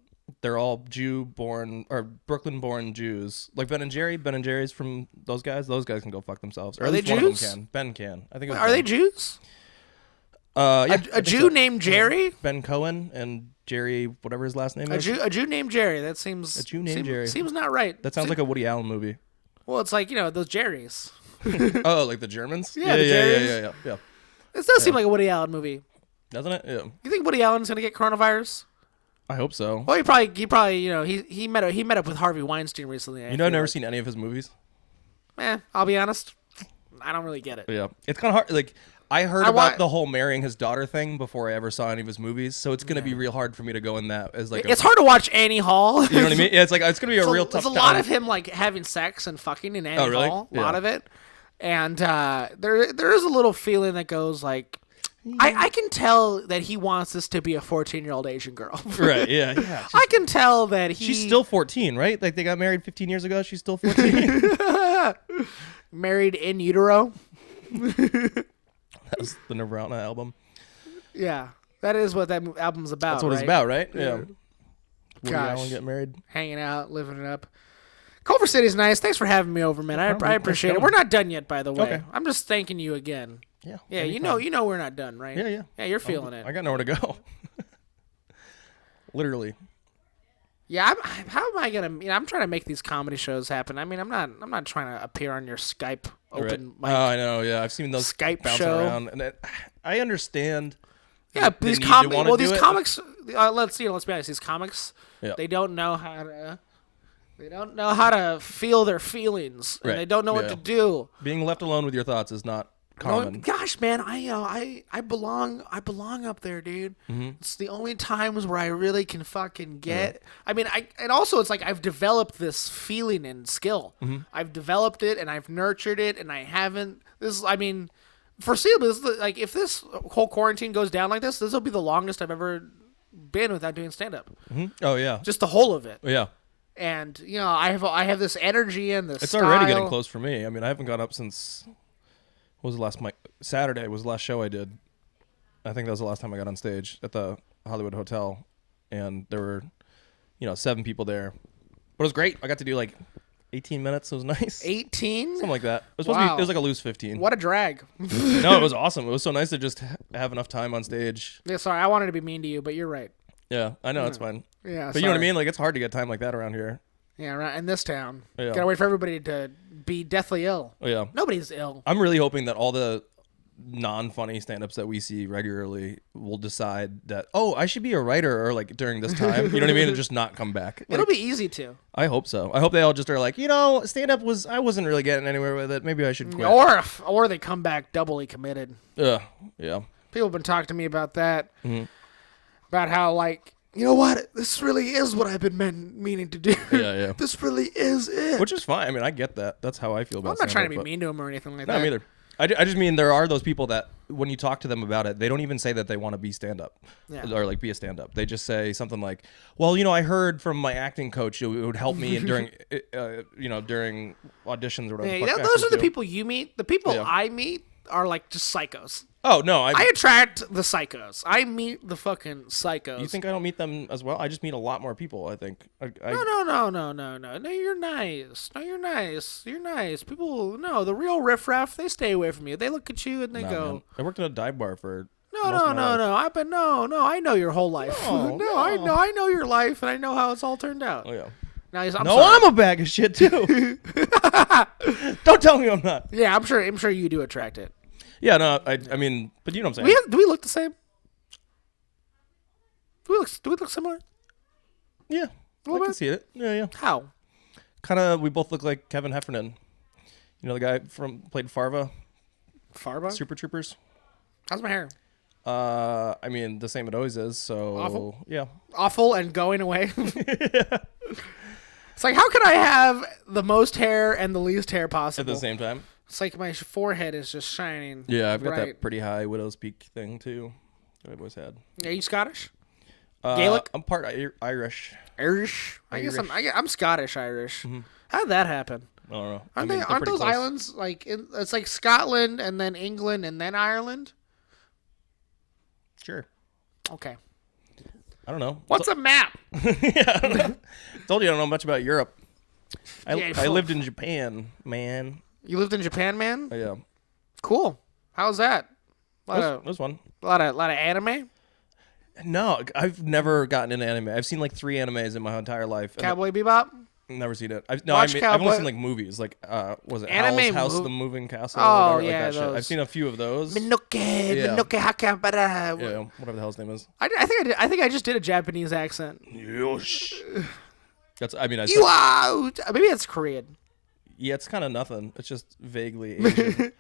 They're all Jew-born or Brooklyn-born Jews. Like Ben and Jerry. Ben and Jerry's from those guys. Those guys can go fuck themselves. Or Are at they least one of them Jews? can. Ben can. I think. It was Are Ben. they Jews? Yeah, I A think Jew so. named Jerry? Ben Cohen and Jerry, whatever his last name A is. Jew named Jerry. That seems A Jew named Jerry. Seems not right. That sounds like a Woody Allen movie. Well, it's like, those Jerrys. Oh, like the Germans? Yeah, the Jerrys. Yeah. This does seem like a Woody Allen movie. Doesn't it? Yeah. You think Woody Allen's gonna get coronavirus? I hope so. Well, he probably, he met up with Harvey Weinstein recently. I've never seen any of his movies. I'll be honest, I don't really get it. But yeah, it's kind of hard. Like I heard I about wa- the whole marrying his daughter thing before I ever saw any of his movies, so it's gonna be real hard for me to go in that as like. It's hard to watch Annie Hall. You know what I mean? Yeah, it's like it's gonna be a real tough. There's a lot of him like having sex and fucking in Annie really? Hall. A Yeah. lot of it, and there is a little feeling that goes like. I can tell that he wants this to be a 14-year-old Asian girl. Right? Yeah. I can tell that She's still 14, right? Like they got married 15 years ago. She's still 14. married in utero. That was the Nirvana album. Yeah, that is what that album's about. That's what it's right? about, right? Yeah. Woody Gosh. Allen get married. Hanging out, living it up. Culver City's nice. Thanks for having me over, man. I appreciate it. coming. We're not done yet, by the way. Okay. I'm just thanking you again. Yeah. Yeah, anytime. you know we're not done, right? Yeah. Yeah, you're feeling it. I got nowhere to go. Literally. Yeah, how am I gonna? I'm trying to make these comedy shows happen. I mean, I'm not trying to appear on your Skype open Right. mic. Oh, I know. Yeah, I've seen those Skype bouncing show. around, and I understand. Yeah, the these need to wanna do these it. comics. Let's be honest. These comics, Yeah. they don't know how to. They don't know how to feel their feelings, and Right. they don't know what Yeah. to do. Being left alone with your thoughts is not Oh, common. gosh, man, I belong up there, dude. Mhm. It's the only times where I really can fucking get. I mean, and also it's like I've developed this feeling and skill. Mm-hmm. I've developed it and I've nurtured it, and I haven't. I mean, foreseeably, like if this whole quarantine goes down like this will be the longest I've ever been without doing stand up. Mhm. Oh yeah. Just the whole of it. Yeah. And I have this energy and this. It's already getting close for me. I mean, I haven't gone up since. What was the last Saturday was the last show I did. I think that was the last time I got on stage at the Hollywood Hotel, and there were, 7 people there, but it was great. I got to do like 18 minutes. It was nice. 18. Something like that. It was supposed to be. Wow. It was like a loose 15. What a drag. No, it was awesome. It was so nice to just have enough time on stage. Yeah, sorry, I wanted to be mean to you, but you're right. Yeah, I know it's fine. Yeah, But you know what I mean? Like it's hard to get time like that around here. Yeah, right. In this town, Yeah. gotta wait for everybody to be deathly ill. Oh yeah. Nobody's ill. I'm really hoping that all the non-funny stand-ups that we see regularly will decide that I should be a writer or like during this time, you know what I mean, and just not come back. It'll be easy to. I hope so. I hope they all just are like, stand-up I wasn't really getting anywhere with it. Maybe I should quit. Or they come back doubly committed. Yeah. People have been talking to me about that. Mhm. About how like, you know what? This really is what I've been meaning to do. Yeah. This really is it. Which is fine. I mean, I get that. That's how I feel about I'm not trying to stand-up, be mean to them or anything like No, that. me either. I just mean there are those people that when you talk to them about it, they don't even say that they want to be stand-up Yeah. or like be a stand-up. They just say something like, well, I heard from my acting coach it would help me during auditions or whatever. Yeah, the fuck those actors are the do. people you meet. The people Yeah. I meet are like just psychos. Oh, no. I attract the psychos. I meet the fucking psychos. You think I don't meet them as well? I just meet a lot more people, I think. No, you're nice. No, you're nice. You're nice. People, no, the real riffraff, they stay away from you. They look at you and they Nah, go, man. I worked at a dive bar for No, most no, of my no, life. no. I know your whole life. No, no. I know your life, and I know how it's all turned out. Oh yeah. Now I'm No, sorry. I'm a bag of shit too. Don't tell me I'm not. Yeah, I'm sure you do attract it. Yeah, no, I mean, but you know what I'm saying. Do we look the same? Do we look similar? Yeah, I little can bit? see it. Yeah. How? Kind of, we both look like Kevin Heffernan. You know the guy played Farva, Farba? Super Troopers. How's my hair? I mean, the same it always is. So Awful? yeah. Awful and going away. It's like, how can I have the most hair and the least hair At possible? the same time. It's like my forehead is just shining. Yeah, I've got bright. that pretty high widow's peak thing too. That I've always had. Are you Scottish? Gaelic? I'm part Irish. Irish? I guess I'm Scottish Irish. Mm-hmm. How did that happen? I don't know. Aren't they're aren't pretty those close. islands like it's like Scotland and then England and then Ireland? Sure. Okay. I don't know. What's a map? Yeah, I don't know. Told you I don't know much about Europe. Yeah, I lived in Japan, man. You lived in Japan, man? Oh, yeah. Cool. How's that? It was fun. Lot of anime? No, I've never gotten into anime. I've seen like 3 animes in my entire life. And Cowboy Bebop? I've never seen it. I've Watch only Cowboy- seen like movies. Like, was it Anime House mov- the Moving Castle? Oh, or whatever, yeah, like that shit. those. I've seen a few of those. Minoke, Yeah. Minoke Hakabara. Yeah, whatever the hell his name is. I think I just did a Japanese accent. Yosh. That's. I mean, I. You out. Maybe it's Korean. Yeah, it's kind of nothing. It's just vaguely Asian.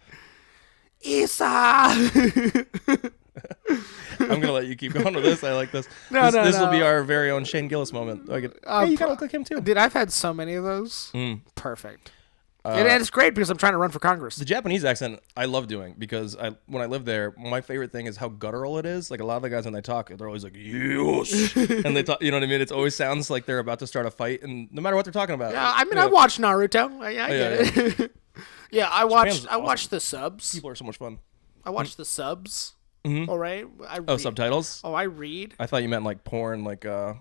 Isa. I'm gonna let you keep going with this. I like this. No, this will be no. our very own Shane Gillis moment. Hey, you gotta look like him too. Dude, I've had so many of those. Mm. Perfect. And it's great because I'm trying to run for Congress. The Japanese accent I love doing because when I lived there, my favorite thing is how guttural it is. Like a lot of the guys when they talk, they're always like "Yosh," and they talk. You know what I mean? It always sounds like they're about to start a fight, and no matter what they're talking about. Yeah, I mean, you I know, watched Naruto. I get it. Yeah, I watched awesome. the subs. people are so much fun. I watched the subs. Mhm. All right. Oh, subtitles. Oh, I read. I thought you meant like porn, like Oh.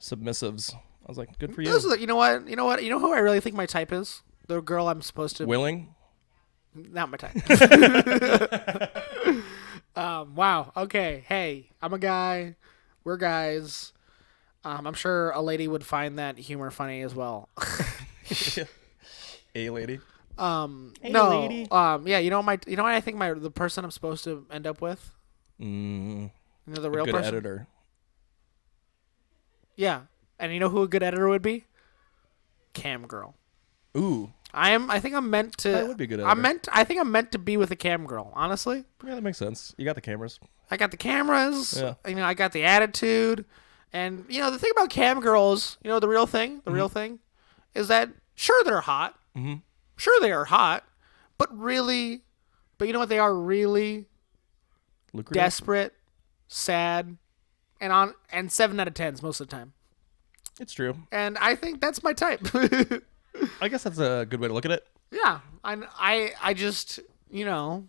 submissives. I was like, good for you. Those are you know what? You know who I really think my type is? The girl I'm supposed to. Willing. Not my type. Wow. Okay. Hey, I'm a guy. We're guys. I'm sure a lady would find that humor funny as well. A lady. Hey, no. lady. Yeah. You know what I think the person I'm supposed to end up with. Mm, You know the a real good person. editor. Yeah. And you know who a good editor would be? Cam girl. Ooh. I think I'm meant to. That would be a good editor. I think I'm meant to be with a cam girl. Honestly. Yeah, that makes sense. You got the cameras. I got the cameras. Yeah. You know, I got the attitude. And, you know, the thing about cam girls, you know, the real thing, is that sure they're hot. Mm-hmm. Sure they are hot. But you know what they are really? Lucrative. Desperate, sad, and 7 out of 10s most of the time. It's true. And I think that's my type. I guess that's a good way to look at it. Yeah. I just, you know,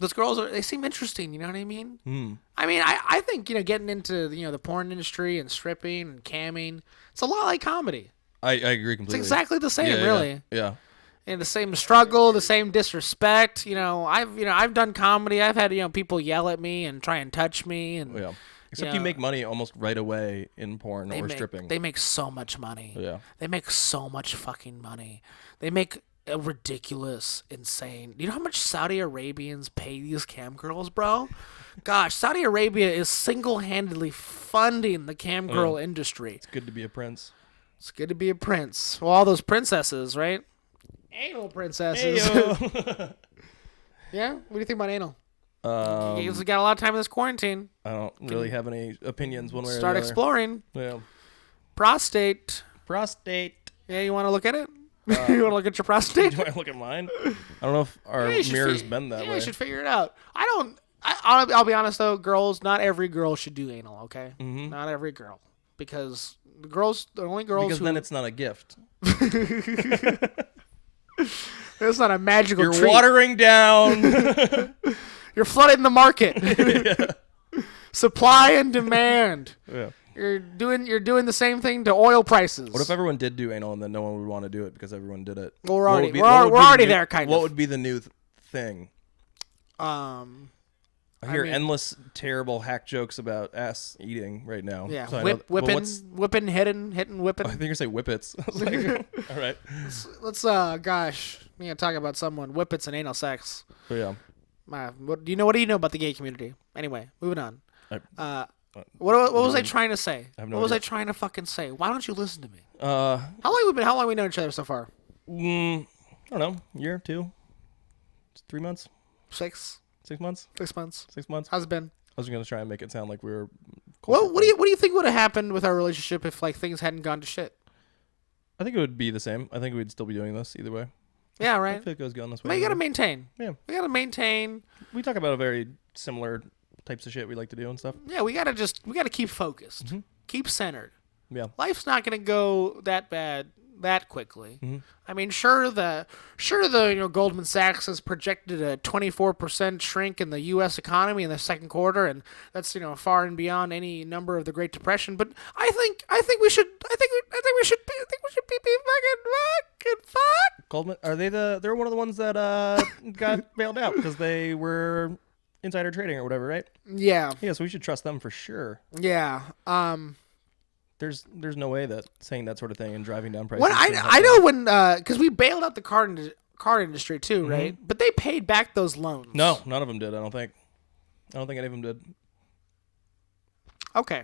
those girls they seem interesting, you know what I mean? Hmm. I mean, I think, you know, getting into, you know, the porn industry and stripping and camming, it's a lot like comedy. I agree It's completely. exactly the same, Yeah, really. Yeah. And the same struggle, the same disrespect. You know, I've done comedy. I've had, you know, people yell at me and try and touch me, and Yeah. Except Yeah. you make money almost right away in porn or stripping. They make so much money. Yeah. They make so much fucking money. They make a ridiculous, insane. You know how much Saudi Arabians pay these cam girls, bro? Gosh, Saudi Arabia is single-handedly funding the cam girl industry. It's good to be a prince. It's good to be a prince. Well, all those princesses, right? Anal princesses. Heyo. Yeah? What do you think about anal? You Um, got a lot of time in this quarantine. I don't really have any opinions one way or Start the other. exploring. Yeah. Prostate. Prostate. Yeah, you want to look at it? You want to look at your prostate? Do I look at mine? I don't know if our Yeah, you should mirror's fi- been that yeah, way. you should figure it out. I'll be honest though, girls, not every girl should do anal, okay? Mhm. Not every girl. Because the only girls Because who... then it's not a gift. It's not a magical You're treat. watering down. You're flooding the market. Supply and demand. Yeah. You're doing the same thing to oil prices. What if everyone did do anal and then no one would want to do it because everyone did it? Well, we're What already would be- we're what al- would we're be the already new- there, kind What of. would be the new thing? I hear endless terrible hack jokes about ass eating right now. Yeah, So whipping, hitting, whipping. I think you're saying whippets. I was like, all right. Let's gosh, we gotta talk about someone whippets and anal sex. So yeah. What do you know about the gay community? Anyway, moving on. What was I trying to say? I have no what was idea. I trying to fucking say? Why don't you listen to me? How How long we known each other so far? I don't know. Year, 2, 3 months, 6 months, 6 months. 6 months. How's it been? I was gonna try and make it sound like we were. Well, what do you think would have happened with our relationship if like things hadn't gone to shit? I think it would be the same. I think we'd still be doing this either way. Yeah, I right. feel like it was going this way. But you gotta anyway. maintain. Yeah. We gotta maintain. We talk about a very similar types of shit we like to do and stuff. Yeah, we gotta keep focused, Mhm. keep centered. Yeah. Life's not gonna go that bad that quickly. Mhm. I mean, sure the Goldman Sachs has projected a 24% shrink in the U.S. economy in the second quarter, and that's far and beyond any number of the Great Depression. But I think we should be fucking fuck. Goldman, are they they're one of the ones that got bailed out because they were insider trading or whatever, right? Yeah, Yeah, so we should trust them for sure. yeah. There's no way that saying that sort of thing and driving down prices. When I know when because we bailed out the car industry too, Mhm. right? But they paid back those loans. No, none of them did. I don't think any of them did. Okay.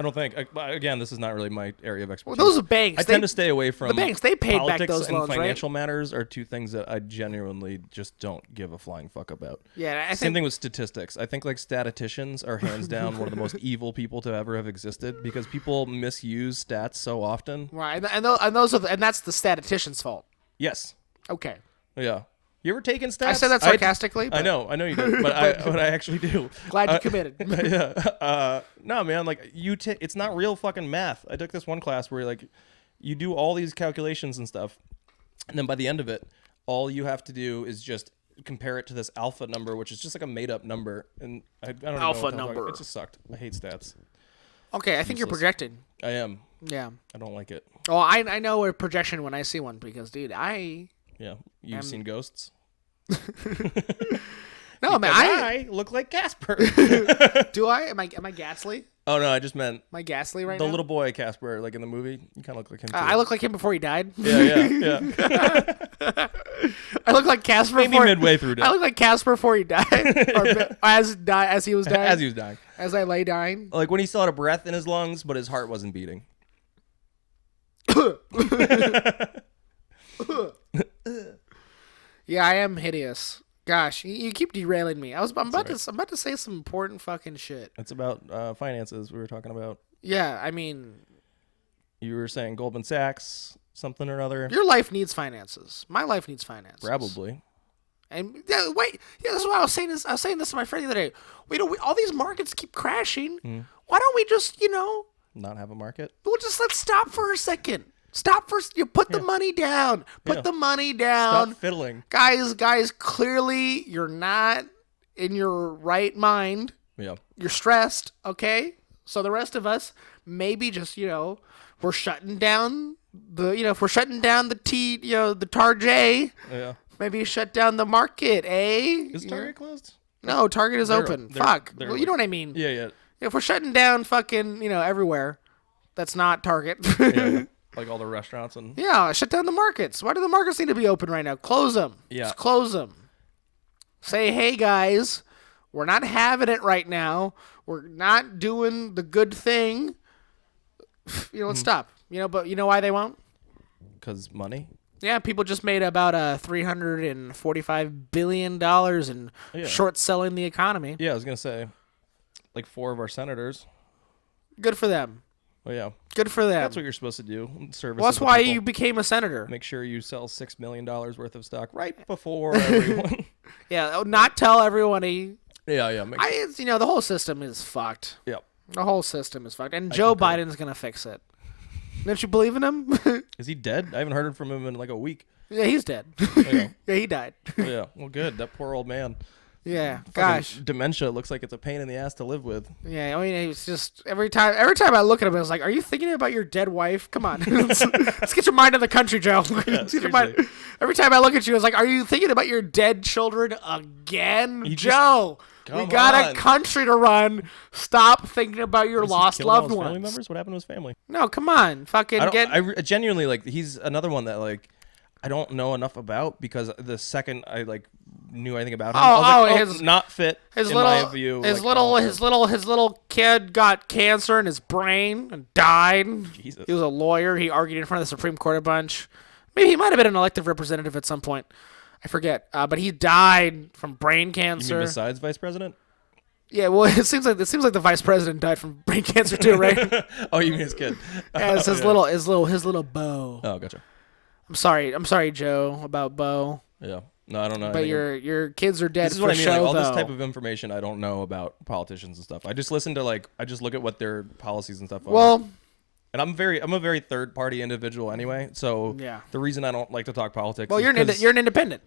I don't think. Again, this is not really my area of Well, expertise. those are banks. I tend to stay away from the banks. They paid politics back those and loans, financial matters are two things that I genuinely just don't give a flying fuck about. right? Yeah, I Same think thing with statistics. I think like statisticians are hands down one of the most evil people to ever have existed because people misuse stats so often. right, and those are and that's the statistician's fault. Yes. Okay, Yeah. You ever taken stats? I said that sarcastically. I but know you did, but I actually do. Glad you committed. Yeah. No, man, like it's not real fucking math. I took this one class where like you do all these calculations and stuff, and then by the end of it, all you have to do is just compare it to this alpha number, which is just like a made up number. And I don't know. Alpha what the fuck- number. It just sucked. I hate stats. Okay, I think you're Useless. projecting. I am. Yeah. I don't like it. Oh, I know a projection when I see one because, dude, Yeah. You've seen ghosts? no man, I look like Casper. do I? Am I Ghastly? Oh no, I just meant Am I Ghastly right the now? little boy Casper, like in the movie. You kind of look like him. Too. I look like him before he died. Yeah. I look like Casper. Maybe midway through. I look like Casper before he died, or as he was dying. As he was dying. As I lay dying. Like when he still had a breath in his lungs, but his heart wasn't beating. Yeah, I am hideous. Gosh, you keep derailing me. I'm about to say some important fucking shit. It's about finances we were talking about. Yeah, I mean, You were saying Goldman Sachs, something or other. your life needs finances. My life needs finances. Probably. And yeah, wait, yeah, that's why I was saying this. I was saying this to my friend the other day. All these markets keep crashing. Mm. Why don't we just, Not have a market. let's stop for a second. Stop for you. Put the money down. Put Yeah. the money down. Stop fiddling. Guys, clearly you're not in your right mind. Yeah. You're stressed, okay? So the rest of us maybe just, we're shutting down if we're shutting down the Target, Yeah. maybe shut down the market, eh? Is Target closed? No, Target is They're- open. they're- Fuck. they're Well, you know what I mean? Yeah. If we're shutting down fucking, everywhere, that's not Target. Yeah. Like all the restaurants and. Yeah, shut down the markets. Why do the markets need to be open right now? Close them. Yeah. Just close them. Say, hey, guys, we're not having it right now. We're not doing the good thing. Let's stop. But you know why they won't? Because money. Yeah, people just made about $345 billion in short selling the economy. Yeah, I was gonna say, like 4 of our senators. Good for them. Well, yeah, Good for them. that's what you're supposed to do. Service. Well, that's of the why people. you became a senator. Make sure you sell $6 million worth of stock right before everyone. Yeah, not tell everyone. Yeah. The whole system is fucked. Yep. The whole system is fucked. And Joe concur. Biden's going to fix it. Don't you believe in him? Is he dead? I haven't heard from him in like a week. Yeah, he's dead. Yeah. Yeah, he died. Yeah. Well, good. That poor old man. Yeah, Fucking gosh. Dementia looks like it's a pain in the ass to live with. Yeah, I mean, it's just every time I look at him, I was like, "Are you thinking about your dead wife? Come on, let's get your mind in the country, Joe." Let's get your mind. Every time I look at you, I was like, "Are you thinking about your dead children again, Joe? We got a country to run. Stop thinking about your lost loved ones. Family members? What happened to his family? No, come on, fucking I genuinely like. He's another one that like I don't know enough about because the second I like knew anything about him, I was like, his not fit. His in little, my view, his like, little kid got cancer in his brain and died. Jesus. He was a lawyer. He argued in front of the Supreme Court a bunch. Maybe he might have been an elected representative at some point. I forget. But he died from brain cancer. You mean besides vice president? Yeah, well, it seems like the vice president died from brain cancer too, right? Oh, you mean his kid? Yeah, it's his little Bo. Oh, gotcha. I'm sorry, Joe, about Bo. Yeah. No, I don't know. But your kids are dead. This is for what I mean. show, Like, all though. this type of information I don't know about politicians and stuff. I just listen to I just look at what their policies and stuff are. Well, and I'm a very third party individual anyway. So yeah. The reason I don't like to talk politics. Well, is you're an independent.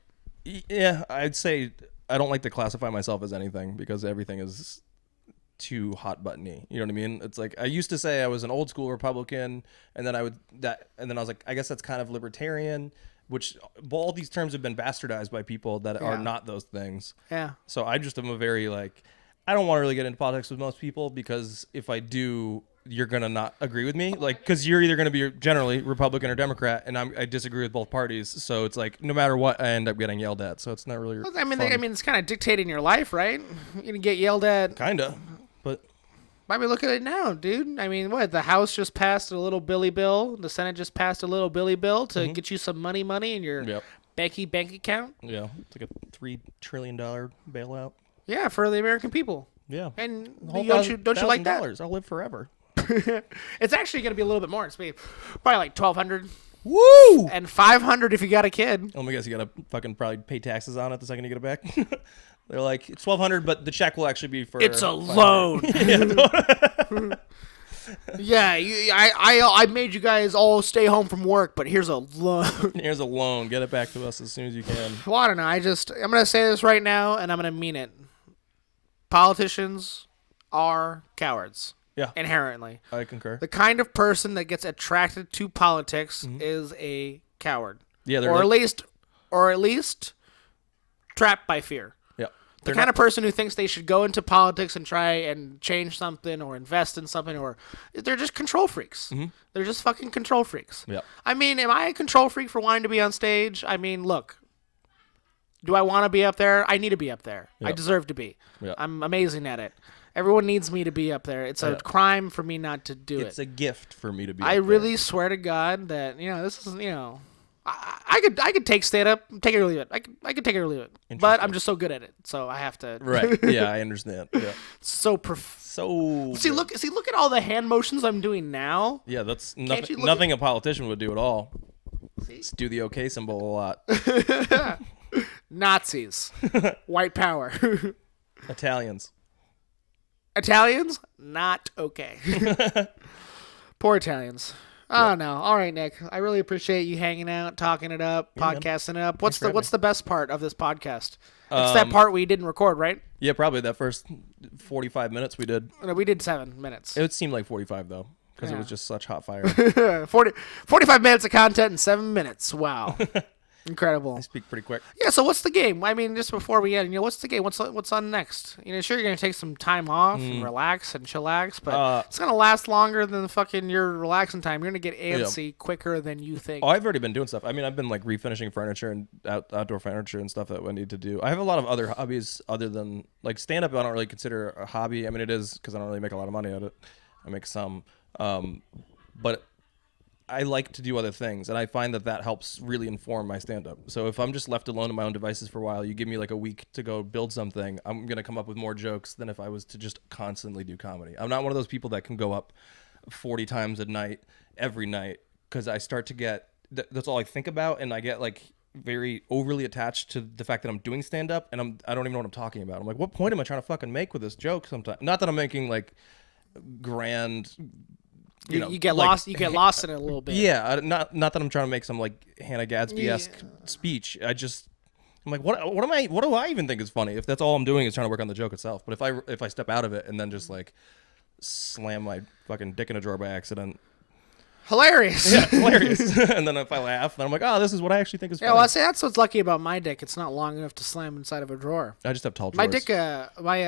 Yeah, I'd say I don't like to classify myself as anything because everything is too hot buttony. You know what I mean? It's like I used to say I was an old school Republican, and then I was like, I guess that's kind of libertarian. Which all these terms have been bastardized by people that are not those things. Yeah. So I just am a very I don't want to really get into politics with most people because if I do, you're gonna not agree with me. Because you're either gonna be generally Republican or Democrat, and I disagree with both parties. So it's like no matter what, I end up getting yelled at. So it's not really. I mean, it's kind of dictating your life, right? You're gonna get yelled at. Kinda, but. I mean, look at it now, dude. I mean, what? The House just passed a little Billy bill. The Senate just passed a little Billy bill to get you some money in your bank account. Yeah, it's like a $3 trillion bailout. Yeah, for the American people. Yeah, and don't you like that? I'll live forever. It's actually gonna be a little bit more. It's probably like $1,200. Woo! And $500 if you got a kid. Oh my gosh, you gotta fucking probably pay taxes on it the second you get it back. They're like, it's $1,200, but the check will actually be for. It's a loan. Yeah, I made you guys all stay home from work, but here's a loan. Here's a loan. Get it back to us as soon as you can. Well, I don't know. I'm gonna say this right now, and I'm gonna mean it. Politicians are cowards. Yeah. Inherently. I concur. The kind of person that gets attracted to politics is a coward. Yeah, or at least trapped by fear. Yeah. The kind of person who thinks they should go into politics and try and change something or invest in something, or they're just control freaks. Mm-hmm. They're just fucking control freaks. Yeah. I mean, am I a control freak for wanting to be on stage? I mean, look. Do I want to be up there? I need to be up there. Yep. I deserve to be. Yep. I'm amazing at it. Everyone needs me to be up there. It's a crime for me not to do it. It's a gift for me to be I really swear to God that, this is, I could take stand up, take it or leave it. I could take it or leave it. But I'm just so good at it. So I have to. Right. Yeah, I understand. Yeah. See, look at all the hand motions I'm doing now. Yeah, that's nothing a politician would do at all. See? Just do the okay symbol a lot. Nazis. White power. Italians, not okay. Poor Italians. Oh no! All right, Nick. I really appreciate you hanging out, talking it up, podcasting it up. What's the best part of this podcast? It's that part we didn't record, right? Yeah, probably that first 45 minutes we did. No, we did 7 minutes. It seemed like 45 though, because it was just such hot fire. 45 minutes of content in 7 minutes. Wow. Incredible. I speak pretty quick. Yeah, so what's the game? I mean, just before we end, what's the game? What's on next? Sure, you're going to take some time off and relax and chillax, but it's going to last longer than fucking your relaxing time. You're going to get antsy quicker than you think. Oh, I've already been doing stuff. I mean, I've been refinishing furniture and outdoor furniture and stuff that I need to do. I have a lot of other hobbies other than stand-up. I don't really consider a hobby. I mean, it is because I don't really make a lot of money at it. I make some, but I like to do other things, and I find that helps really inform my stand-up. So if I'm just left alone in my own devices for a while, you give me a week to go build something, I'm going to come up with more jokes than if I was to just constantly do comedy. I'm not one of those people that can go up 40 times a night, every night, because I start to get, that's all I think about, and I get very overly attached to the fact that I'm doing stand-up, and I don't even know what I'm talking about. I'm like, what point am I trying to fucking make with this joke sometimes? Not that I'm making grand... You get lost. You get lost in it a little bit. Yeah, not that I'm trying to make some Hannah Gadsby-esque speech. I'm what do I even think is funny if that's all I'm doing is trying to work on the joke itself? But if I step out of it and then just slam my fucking dick in a drawer by accident, hilarious. Yeah, hilarious. And then if I laugh, then I'm like, oh, this is what I actually think is funny. Yeah, well, see, that's what's lucky about my dick. It's not long enough to slam inside of a drawer. I just have tall drawers. My dick,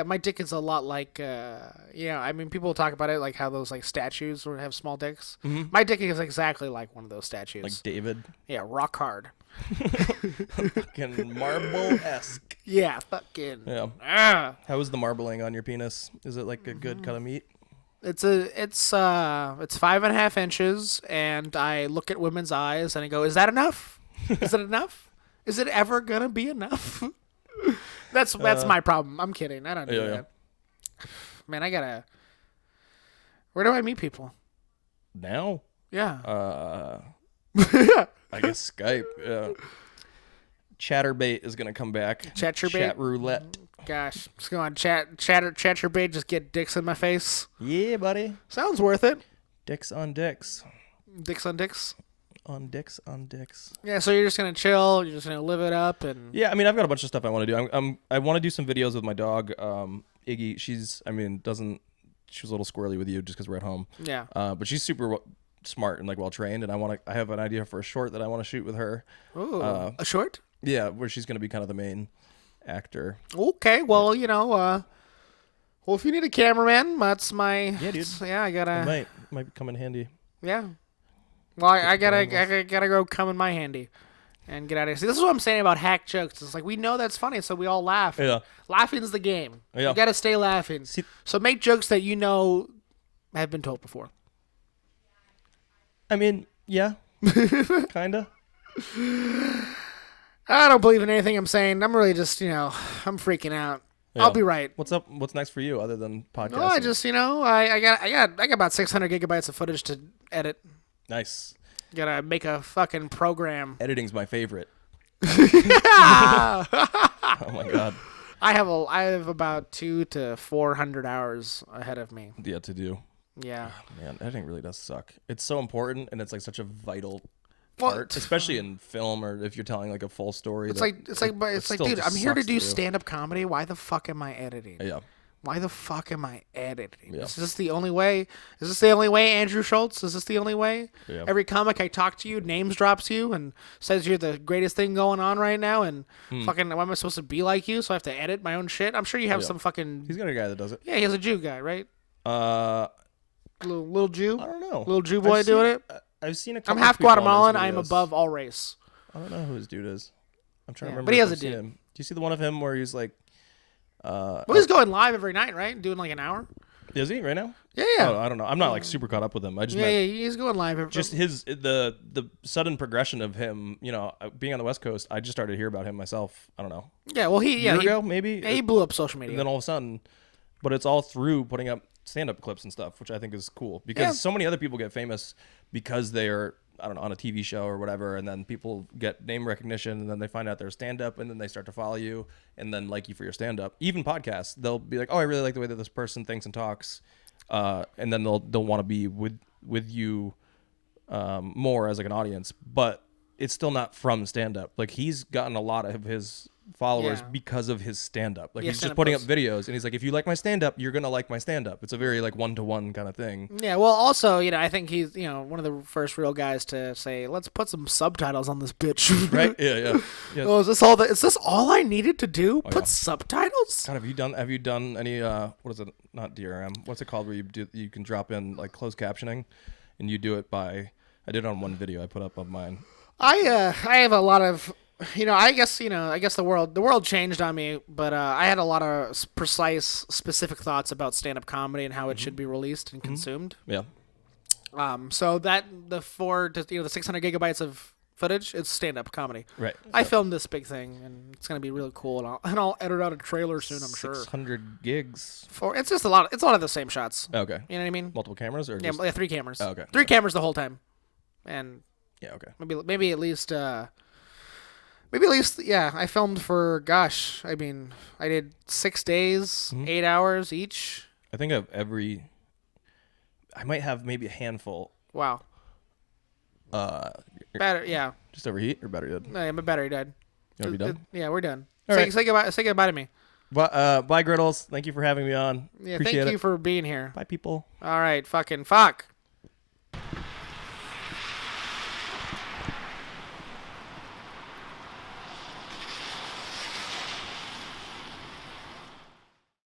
my dick is a lot like, I mean, people talk about it like how those like statues would have small dicks. Mhm. My dick is exactly like one of those statues. Like David. Yeah, rock hard. Fucking marble-esque. Yeah, fucking. Yeah. Ah. How is the marbling on your penis? Is it like a good cut of meat? It's 5.5 inches, and I look at women's eyes and I go, "Is that enough? Is it enough? Is it ever gonna be enough?" That's my problem. I'm kidding. I don't do that. Man, I gotta. Where do I meet people? Now? Yeah. I guess Skype. Yeah. Chatterbait is gonna come back. Chatterbait? Chat roulette. Gosh, just go on chatterbait. Just get dicks in my face. Yeah, buddy. Sounds worth it. Dicks on dicks. Dicks on dicks. On dicks on dicks. Yeah, so you're just gonna chill. You're just gonna live it up, and Yeah, I mean, I've got a bunch of stuff I want to do. I want to do some videos with my dog, Iggy. She was a little squirrely with you just because we're at home. yeah. But she's super smart and like well trained, and I have an idea for a short that I want to shoot with her. Ooh, a short. Yeah, where she's gonna be kind of the main actor. Okay, well, well, if you need a cameraman, that's my. Yeah, dude. Yeah, I gotta. Might come in handy. Yeah. Well, I gotta go come in my handy, and get out of here. See, this is what I'm saying about hack jokes. It's like we know that's funny, so we all laugh. Yeah. Laughing's the game. Yeah. You gotta stay laughing. See, So make jokes that you know have been told before. I mean, yeah, kinda. I don't believe in anything I'm saying. I'm really just, I'm freaking out. Yeah. I'll be right. What's up? What's next for you other than podcasting? No, I just, I got about 600 gigabytes of footage to edit. Nice. Gotta make a fucking program. Editing's my favorite. Oh my god. I have about 200 to 400 hours ahead of me. Yeah, to do. Yeah. Man, editing really does suck. It's so important, and it's like such a vital Well, part, especially in film or if you're telling like a full story. It's like, still dude, just I'm here to sucks do stand-up comedy. Why the fuck am I editing? Yeah. Why the fuck am I editing? Yeah. Is this the only way? Is this the only way, Andrew Schultz? Is this the only way? Yeah. Every comic I talk to you names drops you and says you're the greatest thing going on right now, and fucking, why am I supposed to be like you? So I have to edit my own shit. I'm sure you have Yeah. some fucking. He's got a guy that does it. Yeah, he has a Jew guy, right? Little Jew. I don't know. Little Jew boy doing it. I've seen a I'm couple half people on his Guatemalan. I am videos. above all race. I don't know who his dude is. I'm trying Yeah, to remember. but he if has I've a seen dude. him. Do you see the one of him where he's like? Well, he's going live every night, right? Doing like an hour. Is he right now? Yeah, yeah. Oh, I don't know. I'm not like super caught up with him. I just Yeah, meant yeah, he's going live. just the sudden progression of him. Being on the West Coast, I just started to hear about him myself. I don't know. Yeah, well, A year ago, maybe. Yeah, he blew up social media. And then all of a sudden, but it's all through putting up stand-up clips and stuff, which I think is cool because so many other people get famous because they're, I don't know, on a TV show or whatever, and then people get name recognition, and then they find out they're stand-up, and then they start to follow you, and then like you for your stand-up. Even podcasts, they'll be like, oh, I really like the way that this person thinks and talks, and then they'll want to be with you more as like an audience, but it's still not from stand-up. Like he's gotten a lot of his followers because of his stand-up. Like he's just putting up videos, and he's like, if you like my stand-up, you're gonna like my stand-up. It's a very like one-to-one kind of thing. Yeah, well, also, I think he's, one of the first real guys to say, let's put some subtitles on this bitch. Right? Yeah. Oh, is this all I needed to do? Put subtitles? God, have you done any what is it? Not DRM. What's it called where you can drop in like closed captioning, and you do it by. I did it on one video I put up of mine. I have a lot of, I guess the world changed on me, but I had a lot of precise, specific thoughts about stand-up comedy and how it should be released and consumed. Yeah. So that the 600 gigabytes of footage, it's stand-up comedy. Right. I filmed this big thing, and it's gonna be really cool, and I'll edit out a trailer soon, I'm sure. 600 gigs. It's just a lot. It's a lot of the same shots. Okay. You know what I mean? Multiple cameras or Yeah, just... 3 cameras. Oh, okay. 3 cameras the whole time, and Yeah. Okay. maybe at least. Yeah, I filmed for, gosh, I did 6 days, 8 hours each. I think I might have maybe a handful. Wow. Yeah. Just overheat or battery dead? No, my battery died. You want to be done? Yeah, we're done. All right. Say goodbye to me. Bye, Griddles. Thank you for having me on. Yeah, Appreciate thank it. you for being here. Bye, people. All right, fucking fuck.